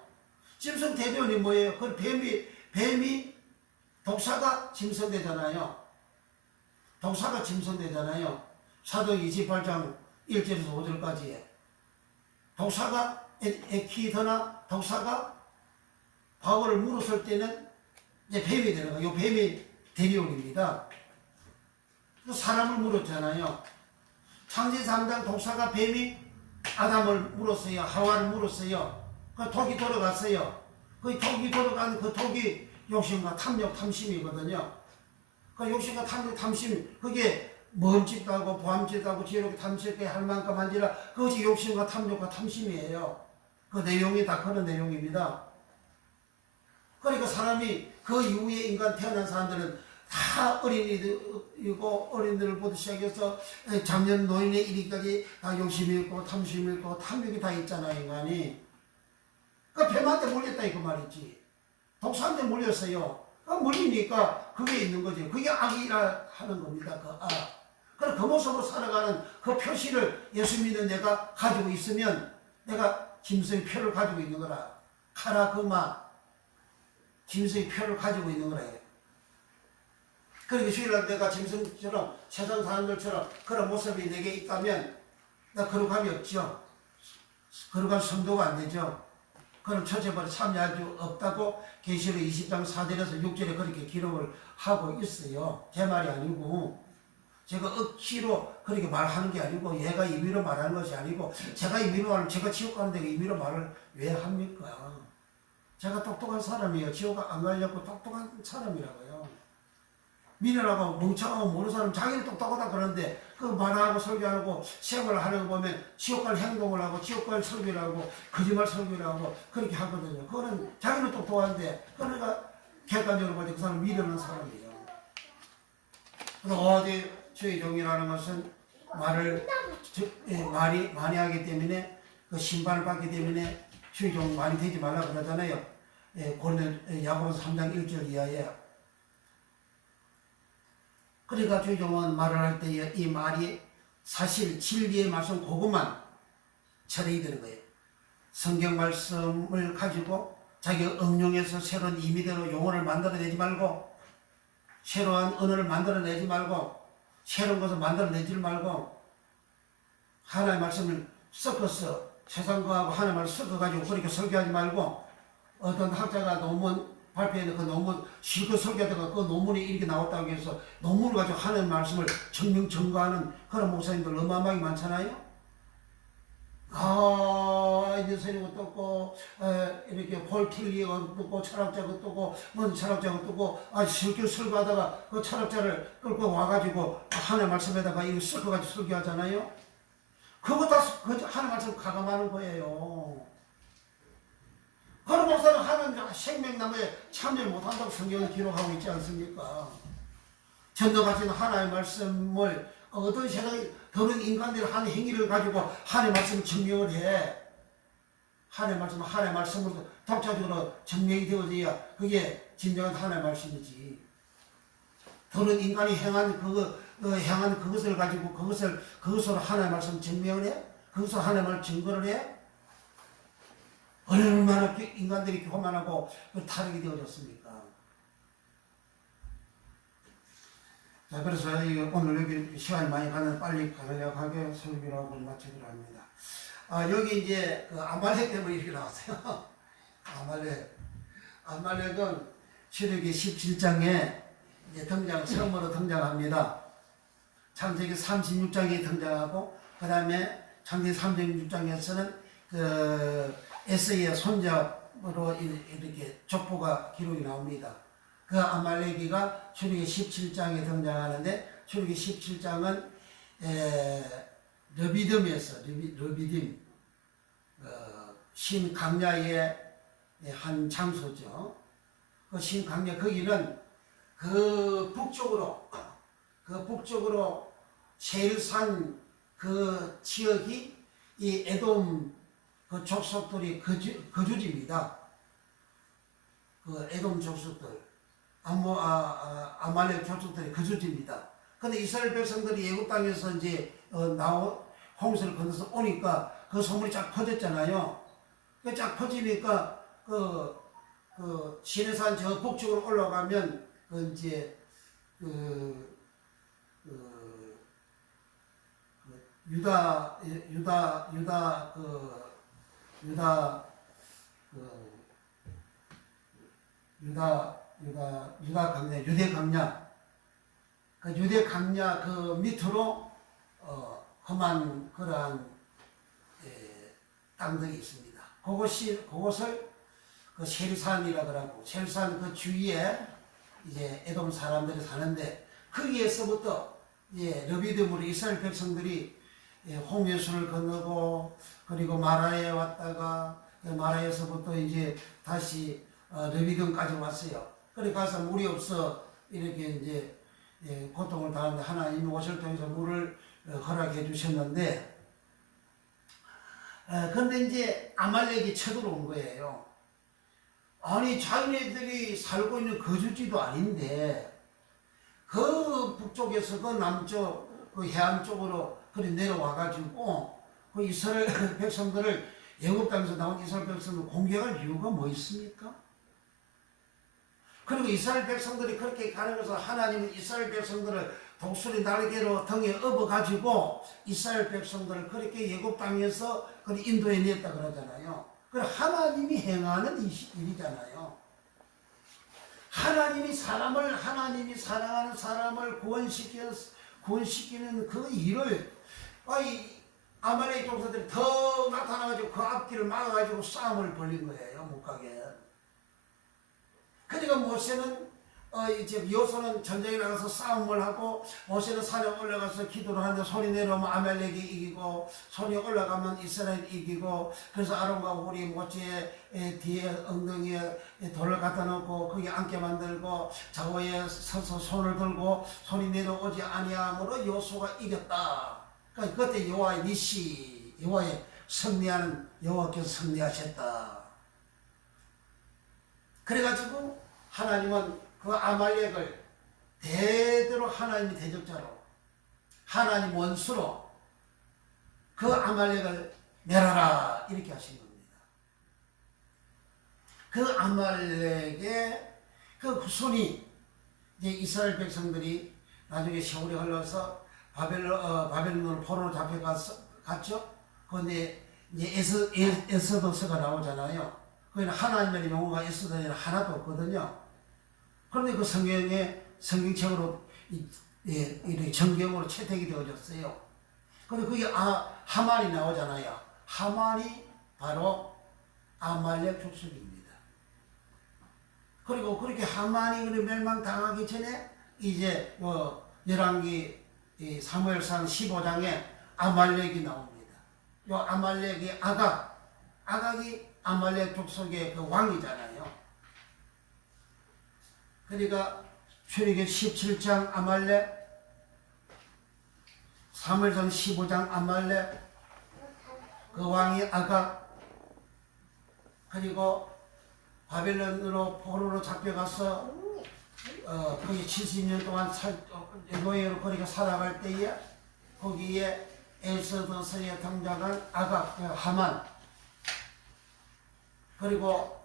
짐승 대리온이 뭐예요? 그 뱀이 독사가 짐승되잖아요. 독사가 짐승되잖아요. 사도행 28장 1절에서 5절까지에 독사가 에키더나 독사가 바울을 물었을 때는 이제 뱀이 되는 거예요. 이 뱀이 대리온입니다. 사람을 물었잖아요. 창세 3장 독사가 뱀이 아담을 물었어요. 하와를 물었어요. 그 독이 돌아갔어요. 그 독이 돌아간 그 독이 욕심과 탐욕, 탐심이거든요. 그 욕심과 탐욕, 탐심, 그게 먼짓도 하고 보암짓도 하고 지혜롭게 탐스럽게 할 만큼 한지라 그것이 욕심과 탐욕과 탐심이에요. 그 내용이 다 그런 내용입니다. 그러니까 사람이 그 이후에 인간 태어난 사람들은 다 어린이들이고 어린이들부터 시작해서 장년 노인의 이르기까지 다 욕심이 있고 탐심이 있고 탐욕이 다 있잖아요. 인간이. 그 뱀한테 물렸다 이거 말이지. 독사한테 물렸어요. 그 물리니까 그게 있는 거죠. 그게 악이라 하는 겁니다. 그 악. 그럼 그 모습으로 살아가는 그 표시를 예수 믿는 내가 가지고 있으면 내가 짐승의 표를 가지고 있는 거라. 카라그마 짐승의 표를 가지고 있는 거라요. 그러니까 주일날 내가 짐승처럼 세상 사람들처럼 그런 모습이 내게 있다면 나 거룩함이 없죠. 거룩한 성도가 안 되죠. 그럼 첫째번에 참여할 수 없다고 계시록 20장 4절에서 6절에 그렇게 기록을 하고 있어요. 제 말이 아니고 제가 억지로 그렇게 말하는 게 아니고 얘가 임의로 말하는 것이 아니고 제가 임의로 말하면 제가 지옥 가는데 임의로 말을 왜 합니까? 제가 똑똑한 사람이에요. 지옥 안 가려고 똑똑한 사람이라고요. 미련하고 멍청하고 모르는 사람 자기는 똑똑하다 그러는데 그 말하고 설교하고 생활을 하는 거 보면 지옥 갈 행동을 하고 지옥 갈 설교를 하고 거짓말 설교를 하고 그렇게 하거든요. 그거는 자기는 똑똑한데 그러니까 객관적으로 볼 때 그 사람은 미련한 사람이에요. 그래서 어디 주의종이라는 것은 말을 많이 하기 때문에 그 심판을 받기 때문에 주의종 많이 되지 말라 그러잖아요. 고린도 야고보서 3장 1절 이하에. 그러니까 주의종은 말을 할 때 이 말이 사실 진리의 말씀 그것만 처리해야 되는 거예요. 성경 말씀을 가지고 자기가 응용해서 새로운 임의대로 용어를 만들어내지 말고 새로운 언어를 만들어내지 말고 새로운 것을 만들어내지 말고 하나님의 말씀을 섞어서 세상과하고 하나님의 말씀을 섞어가지고 그렇게 설교하지 말고 어떤 학자가 논문 발표했는데 그 논문 실컷 설교하다가 그 논문이 이렇게 나왔다고 해서 논문을 가지고 하나님의 말씀을 증거하는 그런 목사님들 어마어마하게 많잖아요. 인저스리가 떴고 이렇게 폴 틸리가 떴고 철학자가 떴고 뭔 철학자가 떴고 실컷 설교하다가 그 철학자를 끌고 와가지고 하나님의 말씀에다가 이거 섞어가지고 설교하잖아요. 그거 다 하나님의 말씀 가감하는 거예요. 그런 목사는 하나님 생명나무에 참여를 못한다고 성경은 기록하고 있지 않습니까? 전도가신 하나님의 말씀을 어떤 세상에 더러운 인간들이 하는 행위를 가지고 하나님의 말씀을 증명을 해. 하나님의 말씀으로 독자적으로 증명이 되어져야 그게 진정한 하나님의 말씀이지. 더러운 인간이 행한 행한 그것을 가지고 그것으로 하나님의 말씀을 증명을 해? 그것으로 하나님의 말씀을 증거를 해? 얼마나 인간들이 교만하고 타락이 되어졌습니까? 자, 그래서 오늘 여기 시간이 많이 가는 빨리 간략하게 설교를 하고 마치기로 합니다. 여기 이제 그 아말렉 때문에 이렇게 나왔어요. 아말렉은 출애굽기 17장에 이제 처음으로 등장합니다. 창세기 36장에 등장하고, 그 다음에 창세기 36장에서는 그 에서의 손잡으로 이렇게 족보가 기록이 나옵니다. 그 아말렉이가 출애굽기 17장에 등장하는데, 출애굽기 17장은 르비딤에서 르비딤 신 강야의 한 장소죠. 그 신 강야 거기는 그 북쪽으로 세일산 그 지역이 이 에돔 그 족속들이 거주지입니다. 그 에돔 족속들, 아말렉 족속들이 거주지입니다. 근데 이스라엘 백성들이 애굽 땅에서 이제 홍수를 건너서 오니까 그 소문이 쫙 퍼졌잖아요. 그 쫙 퍼지니까 그 시내산 저 북쪽으로 올라가면 그 이제 유다 강야, 유대 강야, 그 유대 강야 그 밑으로 험한 그러한 땅들이 있습니다. 그것을 그 셀산이라 그러고, 셀산 그 주위에 이제 에돔 사람들이 사는데, 거기에서부터 르비딤으로 이스라엘 백성들이 홍해수를 건너고, 그리고 마라에 왔다가 마라에서부터 이제 다시 르비딤까지 왔어요. 그래 가서 물이 없어 이렇게 이제 고통을 당하는데, 하나님이 옷을 통해서 물을 허락해 주셨는데, 근데 이제 아말렉이 쳐들어온 거예요. 아니, 자기네들이 살고 있는 거주지도 아닌데, 그 북쪽에서 그 남쪽, 그 해안 쪽으로 그리 내려와가지고, 그 이스라엘 백성들을, 애굽 땅에서 나온 이스라엘 백성들을 공격할 이유가 뭐 있습니까? 그리고 이스라엘 백성들이 그렇게 가는 것은, 하나님은 이스라엘 백성들을 독수리 날개로 등에 업어가지고 이스라엘 백성들을 그렇게 애굽 땅에서 인도해 냈다 그러잖아요. 그 하나님이 행하는 일이잖아요. 하나님이 사랑하는 사람을 구원시키는 그 일을 아말렉 족속들이 더 나타나가지고 그 앞길을 막아가지고 싸움을 벌린 거예요. 못 가게. 그러니까 모세는 이제 여호수아는 전쟁에 나가서 싸움을 하고, 모세는 산에 올라가서 기도를 하는데 손이 내려오면 아말렉이 이기고, 손이 올라가면 이스라엘이 이기고, 그래서 아론과 홀이 모세의 뒤에 엉덩이에 돌을 갖다 놓고 거기 앉게 만들고, 좌우에 서서 손을 들고 손이 내려오지 아니함으로 여호수아가 이겼다. 그러니까 그때 여호와의 니시, 여호와의 승리하는 여호와께서 승리하셨다. 그래가지고 하나님은 그 아말렉을 대대로 하나님이 대적자로, 하나님 원수로 그 아말렉을 멸하라 이렇게 하신 겁니다. 그 아말렉의 그 후손이 이제 이스라엘 백성들이 나중에 세월이 흘러서 바벨론으로 포로로 잡혀갔죠. 그런데 이제 에스더서가 나오잖아요. 거기는 하나님의 용어가 에스더에는 하나도 없거든요. 그런데 그 성경책으로 이렇게 정경으로 채택이 되어졌어요. 그런데 거기 하만이 나오잖아요. 하만이 바로 아말렉 족속입니다. 그리고 그렇게 하만이 멸망당하기 전에 이제 열왕기 사무엘상 15장에 아말렉이 나옵니다. 요 아말렉이 아각이 아말렉 족속의 그 왕이잖아요. 그러니까 출애굽기 17장 아말렉, 사무엘상 15장 아말렉, 그 왕이 아각, 그리고 바벨론으로 포로로 잡혀가서 거기 70년 동안 노예로 거리가 살아갈 때에 거기에 에스더서에 등장한 아각, 하만, 그리고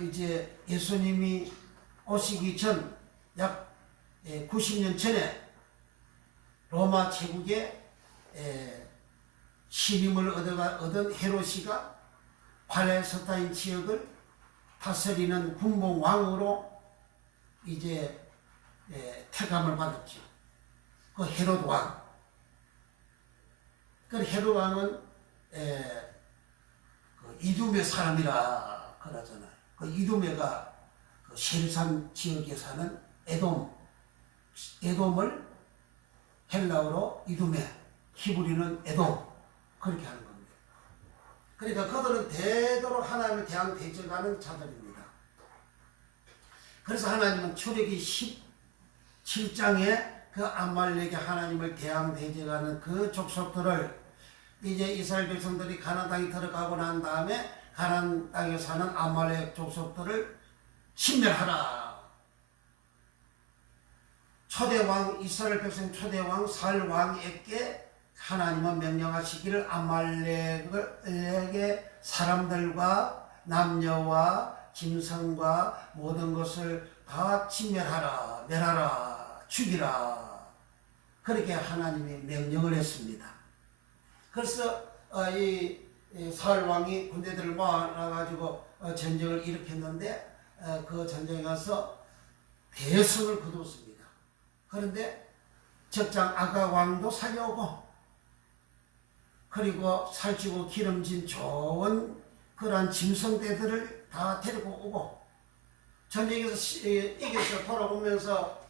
이제 예수님이 오시기 전 약 90년 전에 로마 제국의 신임을 얻은 헤롯이가 팔레스타인 지역을 다스리는 군봉 왕으로 이제 태감을 받았죠. 그 헤롯 왕. 그 헤롯 왕은 그 이두메 사람이라 그러잖아요. 그 이두메가 그 셀산 지역에 사는 에돔을 헬라어로 이두메, 히브리는 에돔 그렇게 하는 겁니다. 그러니까 그들은 되도록 하나님을 대항 대적하는 자들입니다. 그래서 하나님은 출애기 17장에 그 암말렉의 하나님을 대항 대적하는 그 족속들을 이제 이스라엘 백성들이 가나안 땅에 들어가고 난 다음에 가나안 땅에 사는 암말렉 족속들을 신멸하라. 초대왕 이스라엘 백성 초대왕 살 왕에게 하나님은 명령하시기를 아말렉의 사람들과 남녀와 짐승과 모든 것을 다 진멸하라, 멸하라, 죽이라. 그렇게 하나님이 명령을 했습니다. 그래서 이 사울 왕이 군대들을 모아가지고 전쟁을 일으켰는데 그 전쟁에 가서 대승을 거두었습니다. 그런데 적장 아각 왕도 살려오고 그리고 살찌고 기름진 좋은 그러한 짐승대들을 다 데리고 오고 전쟁에서 이겨서 돌아오면서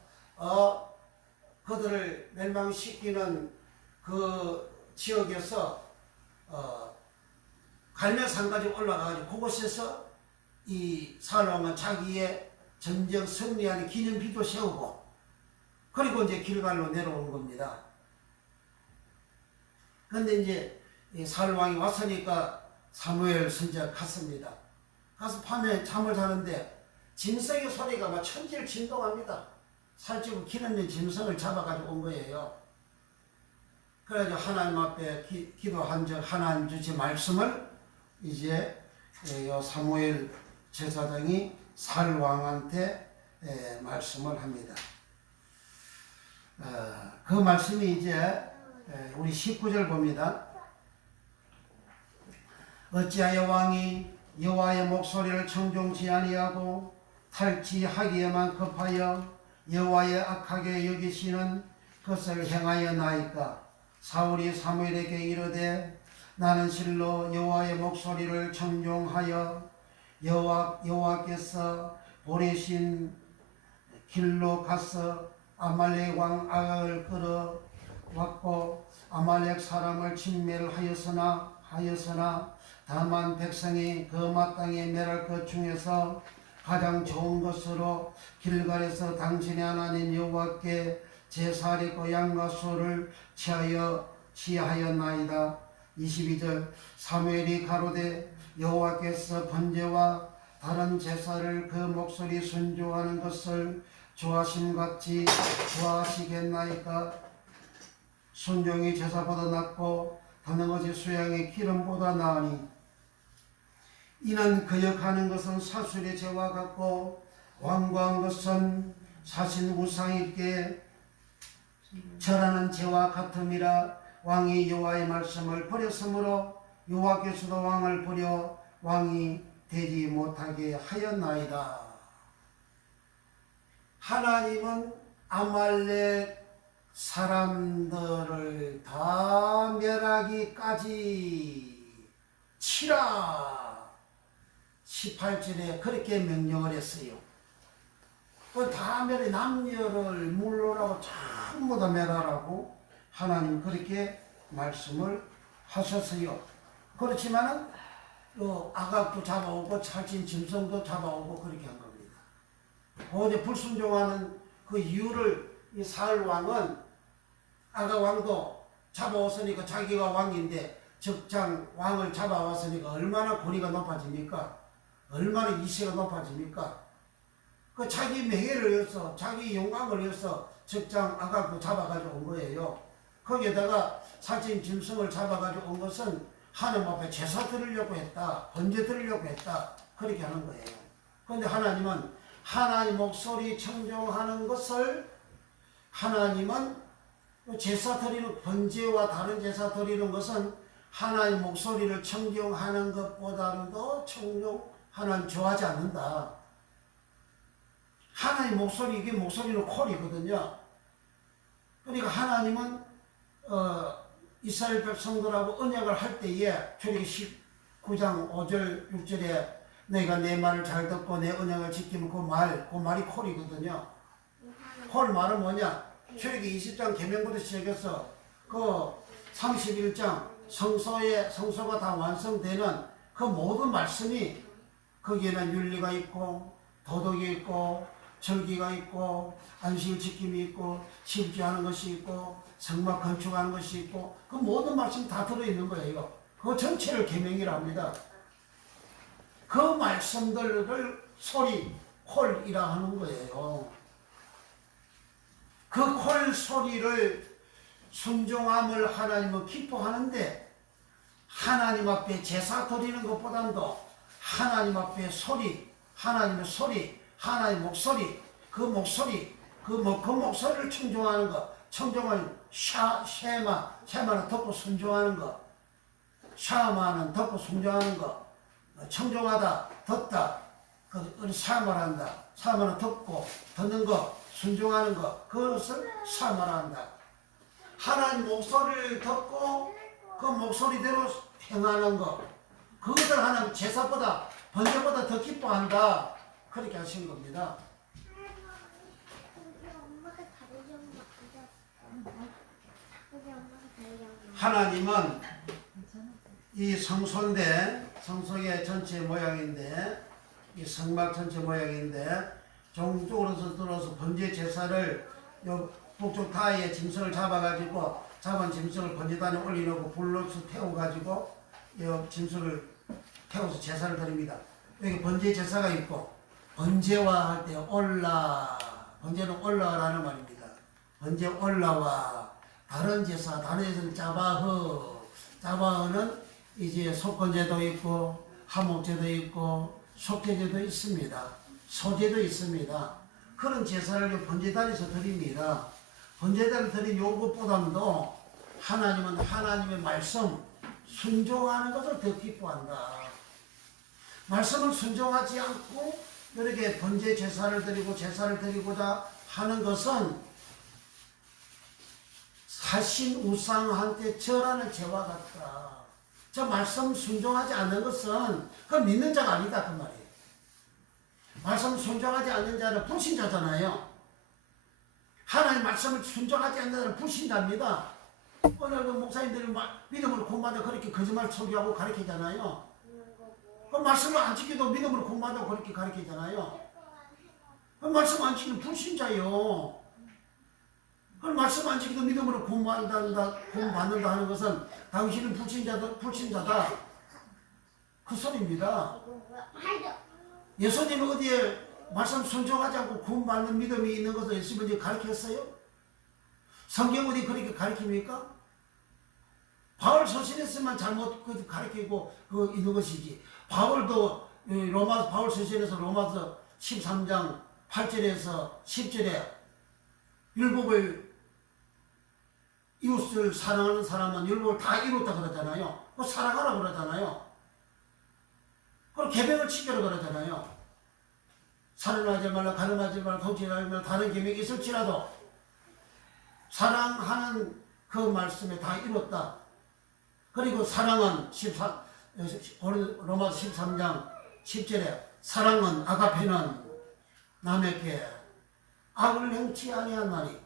그들을 멸망시키는 그 지역에서 갈매산까지 올라가가지고 그곳에서 이 사울왕은 자기의 전쟁 승리하는 기념비도 세우고 그리고 이제 길갈로 내려오는 겁니다. 그런데 이제 사울왕이 왔으니까 사무엘 선지자 갔습니다. 가서 밤에 잠을 자는데 짐승의 소리가 막 천지를 진동합니다. 살찌고 기름진 짐승을 잡아가지고 온 거예요. 그래서 하나님 앞에 기도한 적 하나님 주신 말씀을 이제 사무엘 제사장이 사울왕한테 말씀을 합니다. 그 말씀이 이제 우리 19절 봅니다. 어찌하여 왕이 여호와의 목소리를 청종치 아니하고 탈취하기에만 급하여 여호와의 악하게 여기시는 것을 행하였나이까. 사울이 사무엘에게 이르되 나는 실로 여호와의 목소리를 청종하여 여호와께서 보내신 길로 가서 아말렉 왕 아각을 끌어왔고 아말렉 사람을 진멸하였으나 다만 백성이 그 마땅히 멸할 것 중에서 가장 좋은 것으로 길갈에서 당신의 하나님 여호와께 제사리고 양과 소를 취하였나이다. 22절 사무엘이 가로되 여호와께서 번제와 다른 제사를 그 목소리 순종하는 것을 좋아하심같이 좋아하시겠나이까. 순종이 제사보다 낫고 다능어지 수양의 기름보다 나으니 이는 거역하는 것은 사술의 죄와 같고 완고한 것은 사신 우상에게 절하는 죄와 같음이라. 왕이 여호와의 말씀을 버렸으므로 여호와께서도 왕을 버려 왕이 되지 못하게 하였나이다. 하나님은 아말렉 사람들을 다 멸하기까지 치라. 18절에 그렇게 명령을 했어요. 다 멸해 남녀를 물러라고 전부 다 멸하라고 하나님 그렇게 말씀을 하셨어요. 그렇지만은 아각도 잡아오고 살찐 짐승도 잡아오고 그렇게 한 겁니다. 어제 불순종하는 그 이유를 이 사울 왕은 아각 왕도 잡아왔으니까 자기가 왕인데 적장 왕을 잡아왔으니까 얼마나 권위가 높아집니까? 얼마나 이세가 높아집니까? 그 자기 명예를 위해서 자기 영광을 위해서 적장 아각도 잡아가지고 온 거예요. 거기에다가 살찐 짐승을 잡아가지고 온 것은 하나님 앞에 제사 드리려고 했다. 번제 드리려고 했다. 그렇게 하는 거예요. 그런데 하나님은 하나님 목소리 청정하는 것을 하나님은 제사 드리는 번제와 다른 제사 드리는 것은 하나님 목소리를 청종하는 것보다도 하나님 좋아하지 않는다. 하나님 목소리, 이게 목소리는 콜이거든요. 그러니까 하나님은 이스라엘 백성들하고 언약을 할 때에 출애굽기 19장 5절 6절에 너희가 내 말을 잘 듣고 내 언약을 지키면 그 말이 콜이거든요. 콜 말은 뭐냐? 출애굽기 20장 계명부터 시작해서 그 31장 성소가 다 완성되는 그 모든 말씀이 거기에는 윤리가 있고 도덕이 있고 절기가 있고 안식일 지킴이 있고 십주하는 것이 있고 성막 건축하는 것이 있고 그 모든 말씀이 다 들어있는 거예요. 그 전체를 계명이라 합니다. 그 말씀들을 콜이라 하는 거예요. 그 콜 소리를 순종함을 하나님은 기뻐하는데 하나님 앞에 제사 드리는 것보다도 하나님 앞에 하나님의 소리, 하나님의 목소리, 그 목소리를 청종하는 것, 청종을 쉐마는 듣고 순종하는 것, 샤마는 듣고 순종하는 것, 청종하다, 듣다, 그 사말한다, 사말은 듣고 듣는 것, 순종하는 것, 그것을 사말한다. 하나님 목소리를 듣고 그 목소리대로 행하는 것, 그것을 하나님 제사보다 번제보다 더 기뻐한다. 그렇게 하신 겁니다. 하나님은 이 성소의 전체 모양인데, 이 성막 전체 모양인데, 종쪽으로서 들어서 번제 제사를 북쪽 타에 짐승을 잡아가지고 잡은 짐승을 번제단에 올려놓고 불로서 태워가지고 짐승을 태워서 제사를 드립니다. 여기 번제 제사가 있고 번제와 할 때 번제는 올라라는 말입니다. 번제 올라와 다른 제사는 자바흐는 이제 속건제도 있고 하목제도 있고 속죄제도 있습니다. 소제도 있습니다. 그런 제사를 번제단에서 드립니다. 번제단을 드린 요것보다도 하나님은 하나님의 말씀 순종하는 것을 더 기뻐한다. 말씀을 순종하지 않고 이렇게 번제 제사를 드리고 제사를 드리고자 하는 것은 사신 우상한테 절하는 죄와 같다. 저 말씀 순종하지 않는 것은 그건 믿는 자가 아니다 그 말이에요. 말씀 순종하지 않는 자는 불신자잖아요. 하나님 말씀을 순종하지 않는 자는 불신자입니다. 오늘 그 목사님들이 믿음으로 구원받아 그렇게 거짓말 소리하고 가르치잖아요. 그 말씀을 안 지키도 믿음으로 구원받아 그렇게 가르치잖아요. 그 말씀 안 지키는 불신자요. 그 말씀 안 지키도 믿음으로 구원받는다 하는 것은 당신은 불신자다. 그 소리입니다. 예수님은 어디에 말씀 순종하지 않고 구원받는 믿음이 있는 것을 예수님이 가르쳤어요? 성경 어디 그렇게 가르칩니까? 바울 서신에서만 잘못 가르치고 있는 것이지. 바울도 바울 서신에서 로마서 13장 8절에서 10절에 율법을 이웃을 사랑하는 사람은 율법을 다 이뤘다 그러잖아요. 그 사랑하라 그러잖아요. 그럼 계명을 지키라 그러잖아요. 살인하지 말라, 가늠하지 말라, 도치하지 말라, 다른 계명이 있을지라도 사랑하는 그 말씀에 다 이뤘다. 그리고 사랑은 로마서 13장 10절에 사랑은 아가페는 남에게 악을 행치 아니하나니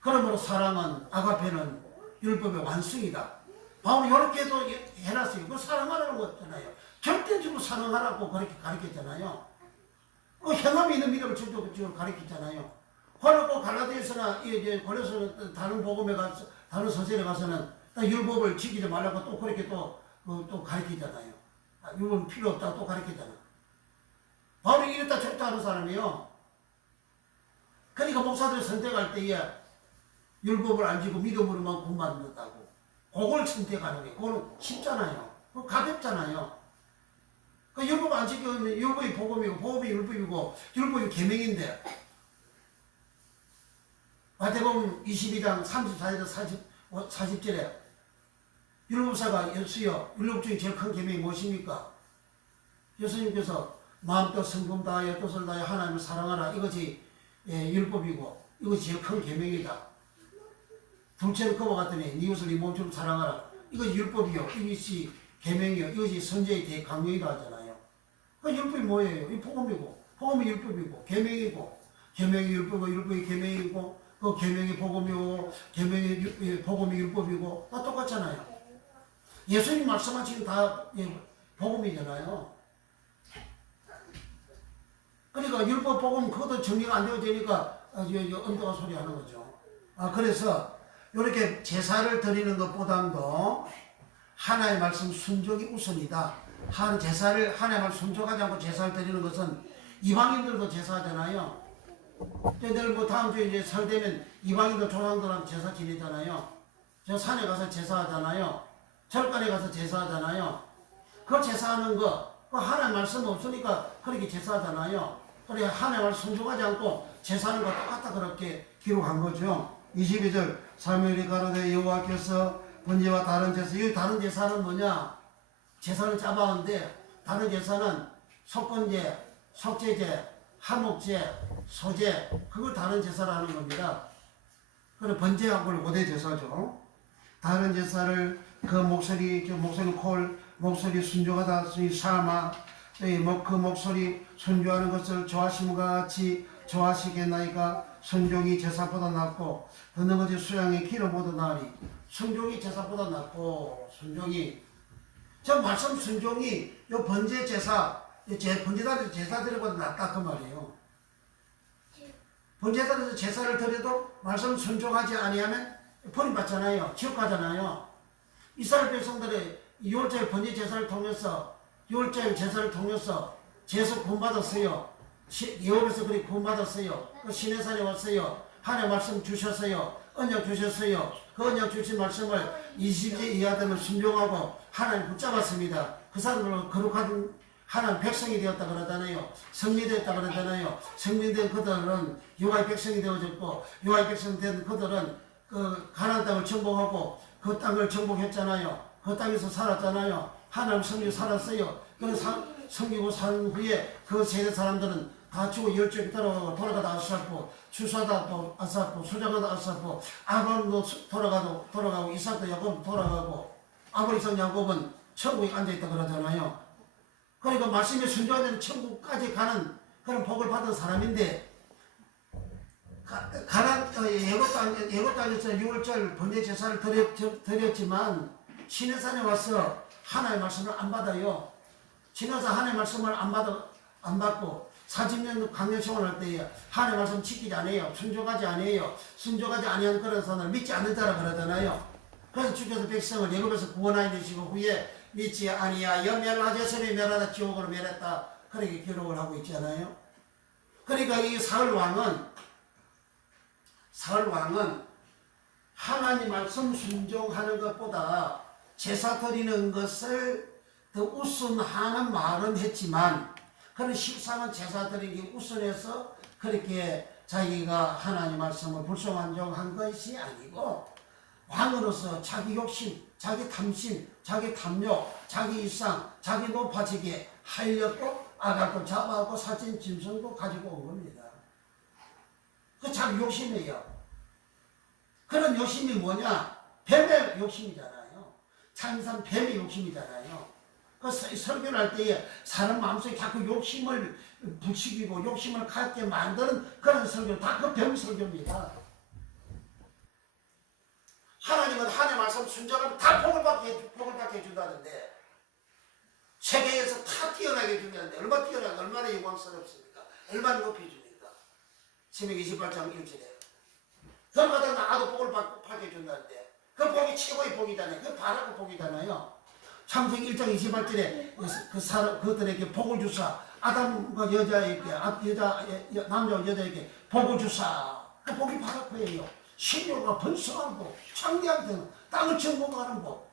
그러므로 사랑은 아가페는 율법의 완성이다. 바울이 이렇게도 해놨어요. 그 사랑하라고 했잖아요. 절대적으로 사랑하라고 그렇게 가르쳤잖아요. 그 행함이 있는 믿음을 적극적으로 가르쳤잖아요. 그리고 갈라디아서나 고려서 다른 복음에 가서 다른 서신에 가서는 율법을 지키지 말라고 또 그렇게 또 가르치잖아요. 율법은 필요 없다고 또 가르치잖아요. 바울이 이랬다 저랬다 하는 사람이에요. 그러니까 목사들 선택할 때에 율법을 안 지고 믿음으로만 구원받는다고 그걸 선택하는 게 그건 쉽잖아요. 그거 가볍잖아요. 그 율법 안 지키면 율법이 복음이고 복음이 율법이고 율법이 계명인데 마태복음 22장 34절에서 40절에 율법사가 예수여 율법 중에 제일 큰 계명이 무엇입니까? 예수님께서 마음껏 성품 다하여 뜻을 다하여 하나님을 사랑하라. 이것이 율법이고 이것이 제일 큰 계명이다. 둘째는 그와 같으니 네 이웃을 네 몸처럼 사랑하라. 이것이 율법이요. 이것이 계명이요. 이것이 선제의 대강령이라 하잖아요. 그 율법이 뭐예요? 이 복음이고 복음이 율법이고 계명이고 계명이 율법이고 율법이 계명이고 그 계명이 복음이고 계명이 복음이 율법이고 다 똑같잖아요. 예수님 말씀하신 다 복음이잖아요. 그러니까 율법 복음 그것도 정리가 안 되어지니까 언도가 소리하는 거죠. 그래서 이렇게 제사를 드리는 것보다도 하나님의 말씀 순종이 우선이다. 제사를 하나님의 말씀 순종하지 않고 제사를 드리는 것은 이방인들도 제사하잖아요. 내일 뭐 다음 주에 이제 설 되면 이방인들 조상들한테 제사 지내잖아요. 저 산에 가서 제사하잖아요. 절간에 가서 제사하잖아요. 그 제사하는 거, 그 하나님 말씀 없으니까 그렇게 제사하잖아요. 그래 하나님 말씀 순종하지 않고 제사하는 거 똑같다 그렇게 기록한 거죠. 22절 사무엘이 가로되 여호와께서 번제와 다른 제사, 이 다른 제사는 뭐냐? 제사는 짜봤는데 다른 제사는 속건제, 속죄제, 화목제, 소제, 그걸 다른 제사라는 겁니다. 그래 번제하고는 5대 제사죠. 다른 제사를 그 목소리 콜, 목소리 순종하다, 사마, 그 목소리 순종하는 것을 좋아하심과 같이 좋아하시겠나이까? 순종이 제사보다 낫고 듣는 것이 수양의 기름보다 나으리. 순종이 제사보다 낫고 순종이 저 말씀 순종이 요 번제 제사 번제단에서 제사 드리보다 낫다 그 말이에요. 번제단에서 제사를 드려도 말씀 순종하지 아니하면 버림받잖아요. 지옥 가잖아요. 이스라엘 백성들의 6월절 번제 제사를 통해서 6월절 제사를 통해서 죄에서 구원받았어요. 여호와께서 그리 구원받았어요. 그 시내산에 왔어요. 하나님 말씀 주셨어요. 언약 주셨어요. 그 언약 주신 말씀을 20세 이하들은 순종하고 하나님 붙잡았습니다. 그 사람들은 거룩한 하나님 백성이 되었다 그러잖아요. 성리되었다 그러잖아요. 성리된 그들은 여호와의 백성이 되어졌고 여호와의 백성이 된 그들은 그 가나안 땅을 정복하고 그 땅을 정복했잖아요. 그 땅에서 살았잖아요. 하나님 섬기고 살았어요. 그래서 섬기고 산 후에 그 세대 사람들은 다 죽고 열쪽이 돌아가다 아사포, 추사다 아사포, 수자가다 아사포, 아브람도 돌아가고 이삭도 야곱도 돌아가고 아브람 이삭 야곱은 천국에 앉아있다 그러잖아요. 그러니까 말씀에 순종하면 천국까지 가는 그런 복을 받은 사람인데 예고 땅에서 6월절 번제 제사를 드렸지만 시내산에 와서 하나님의 말씀을 안 받아요. 지나서 하나님의 말씀을 안 받고 40년 강령 생활할 때에 하나님의 말씀 지키지 않아요. 순종하지 않아요. 순종하지 아니한 그런 사람을 믿지 않는 자라 그러잖아요. 그래서 주께서 백성을 애굽에서 구원하여 주시고 후에 믿지 아니하여 멸하셨으니 멸하다 지옥으로 멸했다. 그렇게 기록을 하고 있잖아요. 그러니까 이 사울 왕은 하나님 말씀 순종하는 것보다 제사 드리는 것을 더 우선하는 말은 했지만 그런 실상은 제사 드리는 게 우선해서 그렇게 자기가 하나님 말씀을 불순종한 것이 아니고 왕으로서 자기 욕심, 자기 탐심, 자기 탐욕, 자기 일상, 자기 높아지게 하려고 아가도 잡아갖고 사진 짐승도 가지고 온 겁니다. 그 자기 욕심이에요. 그런 욕심이 뭐냐? 뱀의 욕심이잖아요. 참선 뱀의 욕심이잖아요. 그 설교를 할 때에 사람 마음속에 자꾸 욕심을 부추기고 욕심을 갖게 만드는 그런 설교, 다 그 뱀 설교입니다. 하나님은 하나님 말씀 순종하면 다 복을 받게 해준다는데 세계에서 다 뛰어나게 해준다는데 얼마나 영광스럽습니까? 얼마나 높여줍니까? 신명 28장 1절에 들어가다 나도 복을 받게 해준다는데 그 복이 최고의 복이잖아요. 그 바라고 복이잖아요. 창세기 1장 28절에 그들에게 복을 주사 아담과 남자와 여자에게 복을 주사 그 복이 바라코예요. 신료가 번성하고 창대하게 되는 땅을 정복하는 법,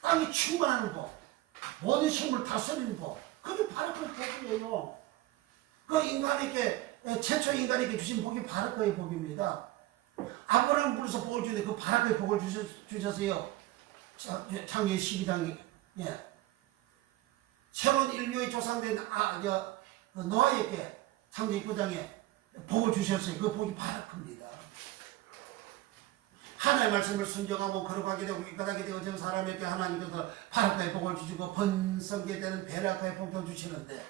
땅이 충만하는 법, 모든 식물 다스리는 법, 그게 바라코의 복이에요. 그 인간에게 최초 인간에게 주신 복이 바라코의 복입니다. 아브라함 불러서 복을 주는데 그 바라코의 복을 주셨어요. 창세기 12장에 새로운 인류의 조상된 노아에게 창세기 9장에 복을 주셨어요. 그 복이 바라크입니다. 하나님의 말씀을 순종하고 걸어가게 되고 이끌어가게 되고 저 사람에게 하나님께서 바라크의 복을 주시고 번성게 되는 베라크의 복을 주시는데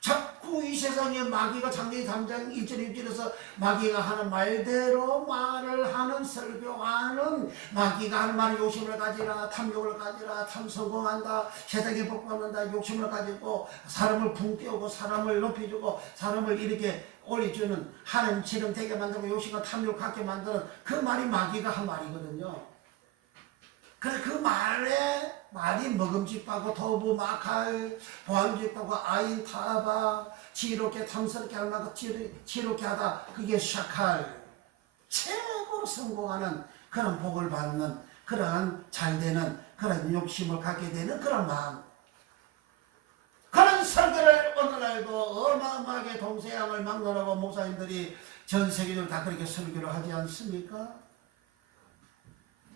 자꾸 이 세상에 마귀가 창세기 3장 1절 2절에서 마귀가 하는 말대로 말을 하는 설교하는 마귀가 하는 말을 욕심을 가지라 탐욕을 가지라 탐성공한다 세상에 복받는다 욕심을 가지고 사람을 붕 깨우고 사람을 높여주고 사람을 이렇게 올려주는 하나님처럼 되게 만들고 욕심과 탐욕을 갖게 만드는 그 말이 마귀가 한 말이거든요. 그래서 그 말이 먹음직하고 도부 마칼 보암직하고 아인 타바 지혜롭게 탐스럽게 할 만큼 지혜롭게 하다 그게 샤칼 최고로 성공하는 그런 복을 받는 그런 잘되는 그런 욕심을 갖게 되는 그런 마음 그런 설교를 오늘날도 어마어마하게 동서양을 막론하고 목사님들이 전 세계적으로 다 그렇게 설교를 하지 않습니까?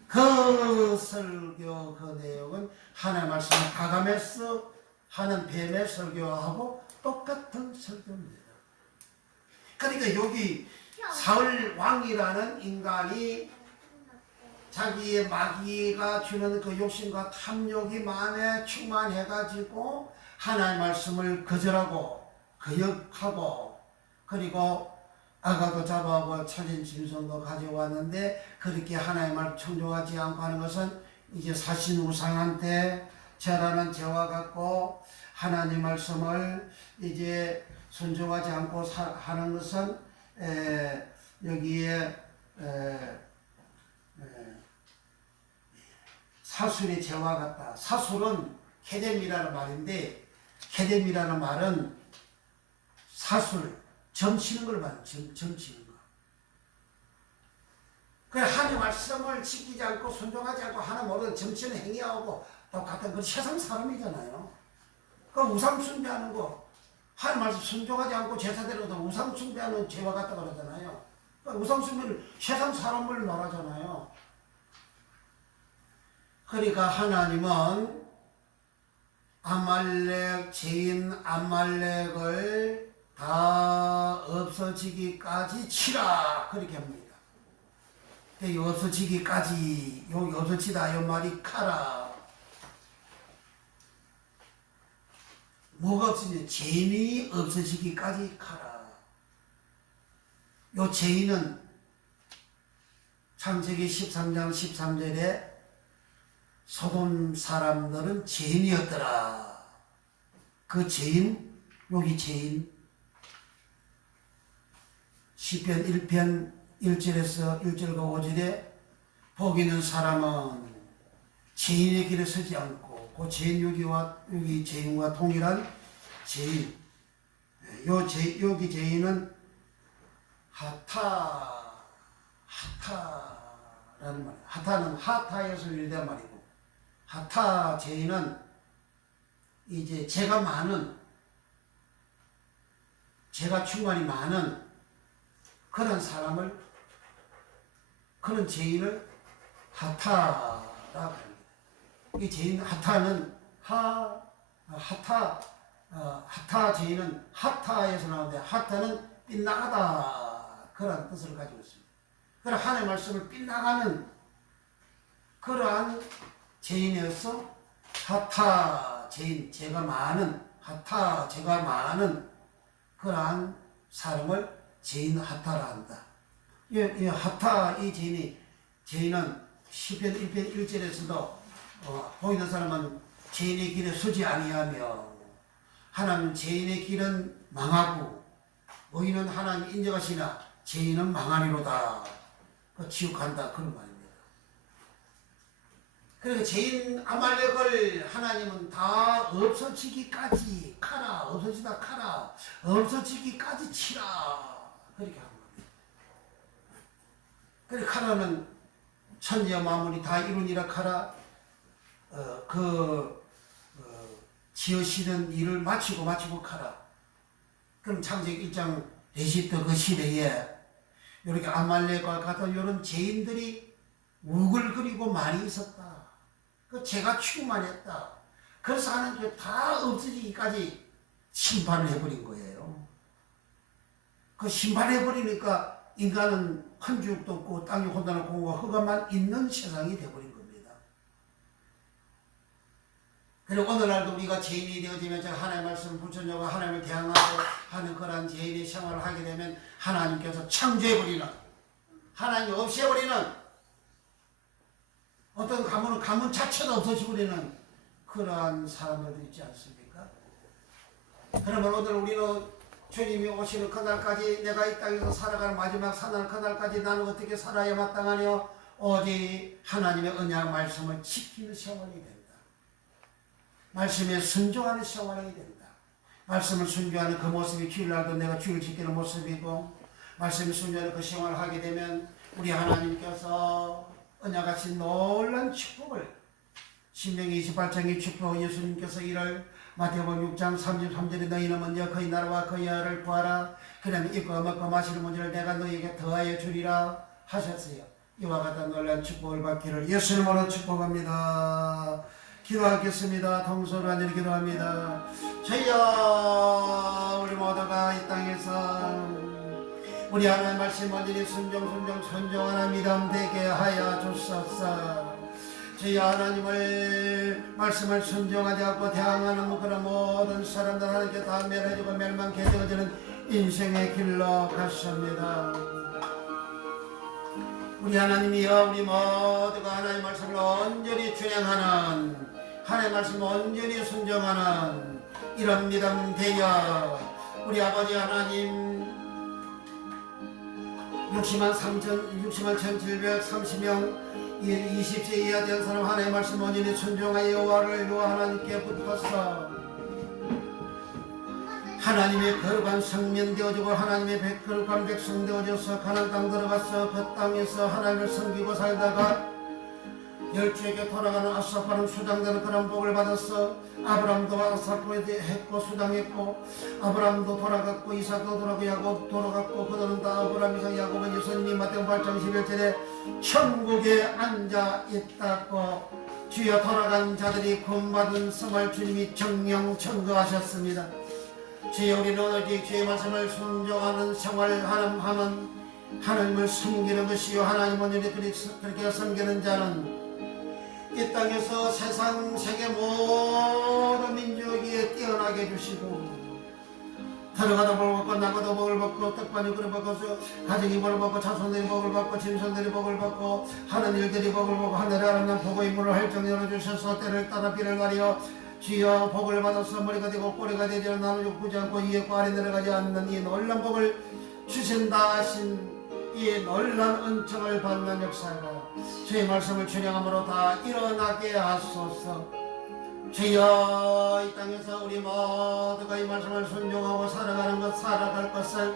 그 설교 그 내용은 하나님의 말씀을 가감해서 하는 뱀의 설교하고 똑같은 설교입니다. 그러니까 여기 사울 왕이라는 인간이 자기의 마귀가 주는 그 욕심과 탐욕이 마음에 충만해가지고 하나님의 말씀을 거절하고 거역하고 그리고 아가도 잡아오고 찾은 짐승도 가져왔는데 그렇게 하나님의 말을 청종하지 않고 하는 것은 이제 사신 우상한테 절하는 죄와 같고 하나님 말씀을 이제 순종하지 않고 하는 것은 여기에 사술의 죄와 같다. 사술은 케뎀이라는 말인데 케뎀이라는 말은 사술 점치는 걸 말해요. 점치는 거. 그래 하나님 말씀을 지키지 않고 순종하지 않고 하나 모르는 점치는 행위하고 똑같은 그 세상 사람이잖아요. 그 우상 숭배하는 거 하나님 말씀 순종하지 않고 제사대로도 우상 숭배하는 죄와 같다 그러잖아요. 그 우상 숭배는 세상 사람을 말하잖아요. 그러니까 하나님은 아말렉 죄인 아말렉을 다 없어지기까지 치라 그렇게 합니다. 이 없어지기까지 여기 없어지다 이 말이 카라 뭐가 없으면 죄인이 없어지기까지 카라. 요 죄인은 창세기 13장 13절에 소돔 사람들은 죄인이었더라. 그 죄인 여기 죄인 시편 1편 1절에서 1절과 5절에 복 있는 사람은 죄인의 길에 서지 않고 그 죄인 여기 죄인과 동일한 죄인 여기 죄인은 하타라는 말이에요. 하타는 하타에서 유래된 말이고 하타 죄인은 이제 죄가 많은 죄가 충만히 많은 그런 사람을 그런 죄인을 하타라고 합니다. 이 죄인 하타는 하타 죄인은 하타에서 나오는데 하타는 빗나가다 그런 뜻을 가지고 있습니다. 그런 하나님의 말씀을 빗나가는 그러한 죄인이어서 하타 죄인 죄가 많은 하타 죄가 많은 그러한 사람을 죄인 하타라 한다. 이 하타 이 죄인은 시편 1편 1절에서도 보이는 사람은 죄인의 길에 서지 아니하며 하나님 죄인의 길은 망하고 의인은 하나님 인정하시나 죄인은 망하리로다. 지옥한다 그런 말입니다. 그러니까 죄인 아말렉을 하나님은 다 없어지기까지 카라 없어지다 카라 없어지기까지 치라 그렇게 하는 겁니다. 그래 카라는 천지와 만물이 다 이루니라 카라 지으시는 일을 마치고 카라. 그럼 창세기 1장 레시트 그 시대에 이렇게 아말렉과 같은 이런 죄인들이 우글거리고 많이 있었다. 그 죄가 충만했다. 그래서 하나님께 다 없어지기까지 심판을 해버린 거예요. 그 심판해버리니까 인간은 한 주도 없고 땅이 혼돈하고 공과 흑암만 있는 세상이 되어버린 겁니다. 그리고 오늘날도 우리가 죄인이 되어지면 하나님의 말씀을 불천하고 하나님을 대항하고 하는 그러한 죄인의 생활을 하게 되면 하나님께서 창조해버리는, 하나님이 없애버리는, 어떤 가문은 가문 자체도 없어져버리는 그러한 사람들도 있지 않습니까? 그러면 오늘 우리는 주님이 오시는 그날까지, 내가 이 땅에서 살아가는 마지막 사는 그날까지 나는 어떻게 살아야 마땅하뇨? 오직 하나님의 언약 말씀을 지키는 생활이 된다. 말씀에 순종하는 생활이 된다. 말씀을 순종하는 그 모습이 주일날도 내가 주를 지키는 모습이고, 말씀을 순종하는 그 생활을 하게 되면 우리 하나님께서 언약같이 놀란 축복을, 신명기 28장의 축복, 예수님께서 이를 마태복음 6장 33절에 너희는 먼저 그의 나라와 그의 의를 구하라. 그러면 입고 먹고 마시는 문제를 내가 너희에게 더하여 주리라 하셨어요. 이와 같은 놀란 축복을 받기를 예수님으로 축복합니다. 기도하겠습니다. 통솔 완전히 기도합니다. 주여, 우리 모두가 이 땅에서 우리 하나님 말씀 완전히 순종하는 믿음 되게 하여 주소서. 주여, 하나님을 말씀을 순종하지 않고 대항하는 그런 모든 사람들 하나님께 다 멸해지고 멸망케 되어지는 인생의 길로 갔습니다. 우리 하나님이여, 우리 모두가 하나님의 말씀을 온전히 준행하는, 하나님의 말씀을 온전히 순종하는 이런 믿음 되어 우리 아버지 하나님 60만 1730명 20세 이하 된 사람 하나님의 말씀 온전히 순종하여 여호와를 여호와 하나님께 붙어서 하나님의 거룩한 성면 되어지고 하나님의 거룩한 백성 되어져서 가나안 땅 들어가서 그 땅에서 하나님을 섬기고 살다가 열주에게 돌아가는 아사파는 수장되는 그런 복을 받았어. 아브람도 아사파에 했고 수장했고, 아브람도 돌아갔고 이삭도 돌아가고 야곱 돌아갔고, 그들은 다 아브람 이삭 야곱은 예수님이 마태복음 8장 11절에 천국에 앉아 있다고, 주여 돌아간 자들이 구원받은 성을 주님이 정령 청구하셨습니다. 주여, 우리는 오직 주의 말씀을 순종하는 생활하는 하나님을 섬기는 것이요, 하나님을 그렇게 섬기는 자는 이 땅에서 세상 세계 모든 민족이 뛰어나게 해주시고, 들어가다 복을 받고 나가다 복을 받고 떡반이 복을 받고 가정이 복을 받고 자손들이 복을 받고 짐승들이 복을 받고 하는 일들이 복을 받고 하늘에 아름다운 복의 문을 활짝 열어주셔서 때를 따라 비를 가려 주여 복을 받아서 머리가 되고 꼬리가 되지 나누고 보지 않고 위에 아래 내려가지 않는 이 놀란 복을 주신다 하신 이 놀란 은총을 받는 역사가 주의 말씀을 준행함으로 다 일어나게 하소서. 주여, 이 땅에서 우리 모두가 이 말씀을 순종하고 살아갈 것을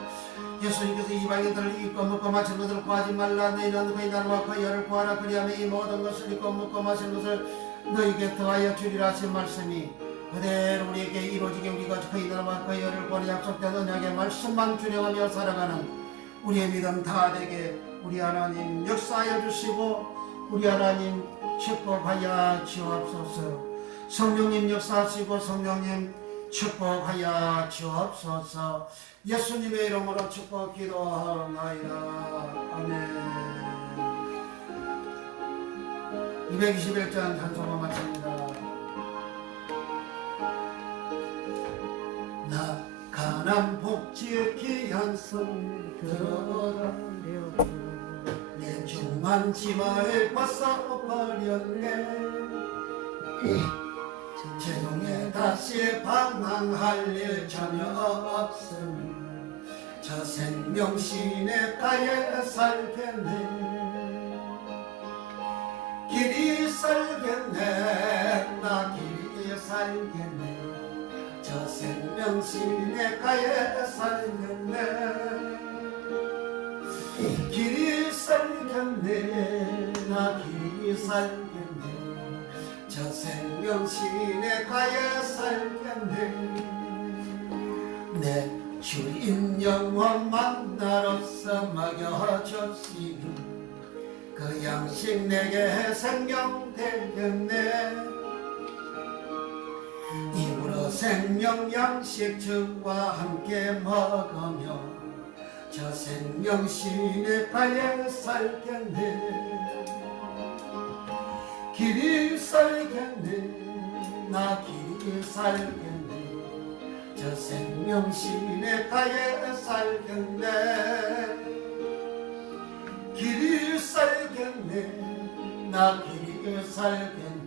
예수님께서 이방인들을 입고 먹고 마신 것을 구하지 말라. 너희는 그의 나라와 그의 의를 구하라. 그리하면 이 모든 것을 입고 먹고 마신 것을 너희에게 더하여 주리라 하신 말씀이 그대로 우리에게 이루어지게, 우리가 그의 나라와 그의 의를 구하는 약속된 언약의 말씀만 준행하며 살아가는 우리의 믿음 다 되게 우리 하나님 역사하여 주시고 우리 하나님 축복하여 주옵소서. 성령님 역사하시고 성령님 축복하여 주옵소서. 예수님의 이름으로 축복 기도하나이다. 아멘. 221장 찬송가 마칩니다. 나 가난 복지의 귀한 손 들어라. 내 중한 치마에 벗어버렸네. 죄송해 다시 방황할 일 전혀 없으니 저 생명 시냇가에 살겠네. 길이 살겠네. 나 길이 살겠네. 저 생명 시냇가에 살겠네. 길이 살겠네. 나 길이 살겠네. 저 생명 시냇가에 살겠네. 내 주인 영원 만나러서 먹여줬으니 그 양식 내게 생명 되겠네. 입으로 생명 양식 주와 함께 먹으며 저 생명 시내가에 살겠네. 길이 살겠네. 나 길이 살겠네. 저 생명 시내가에 살겠네. 길이 살겠네. 나 길이 살겠네.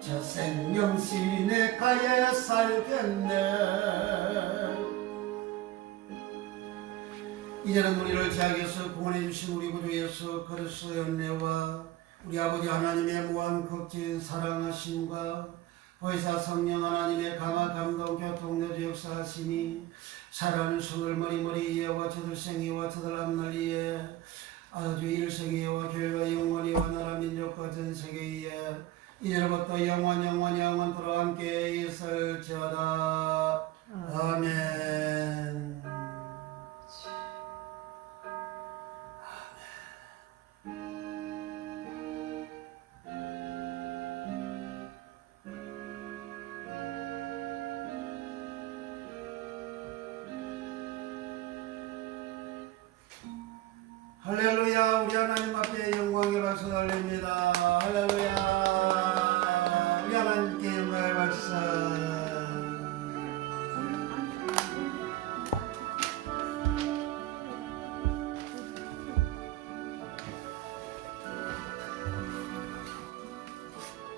저 생명 시내가에 살겠네. 이제는 우리를 죄악에서 구원해 주신 우리 구주 예수 그리스도의 은혜와 우리 아버지 하나님의 무한 극진 사랑하심과 보혜사 성령 하나님의 강화 감동 교통내주 역사하심이 살아가는 성을 머리머리 이해와 저들 생이와 저들 앞날이에 아주 일생이와 결과 영원히와 나라 민족과 전 세계에 이제부터 영원토록 함께 있을지어다. 아멘. 할렐루야. 우리 하나님 앞에 영광의 박수 달립니다. 할렐루야.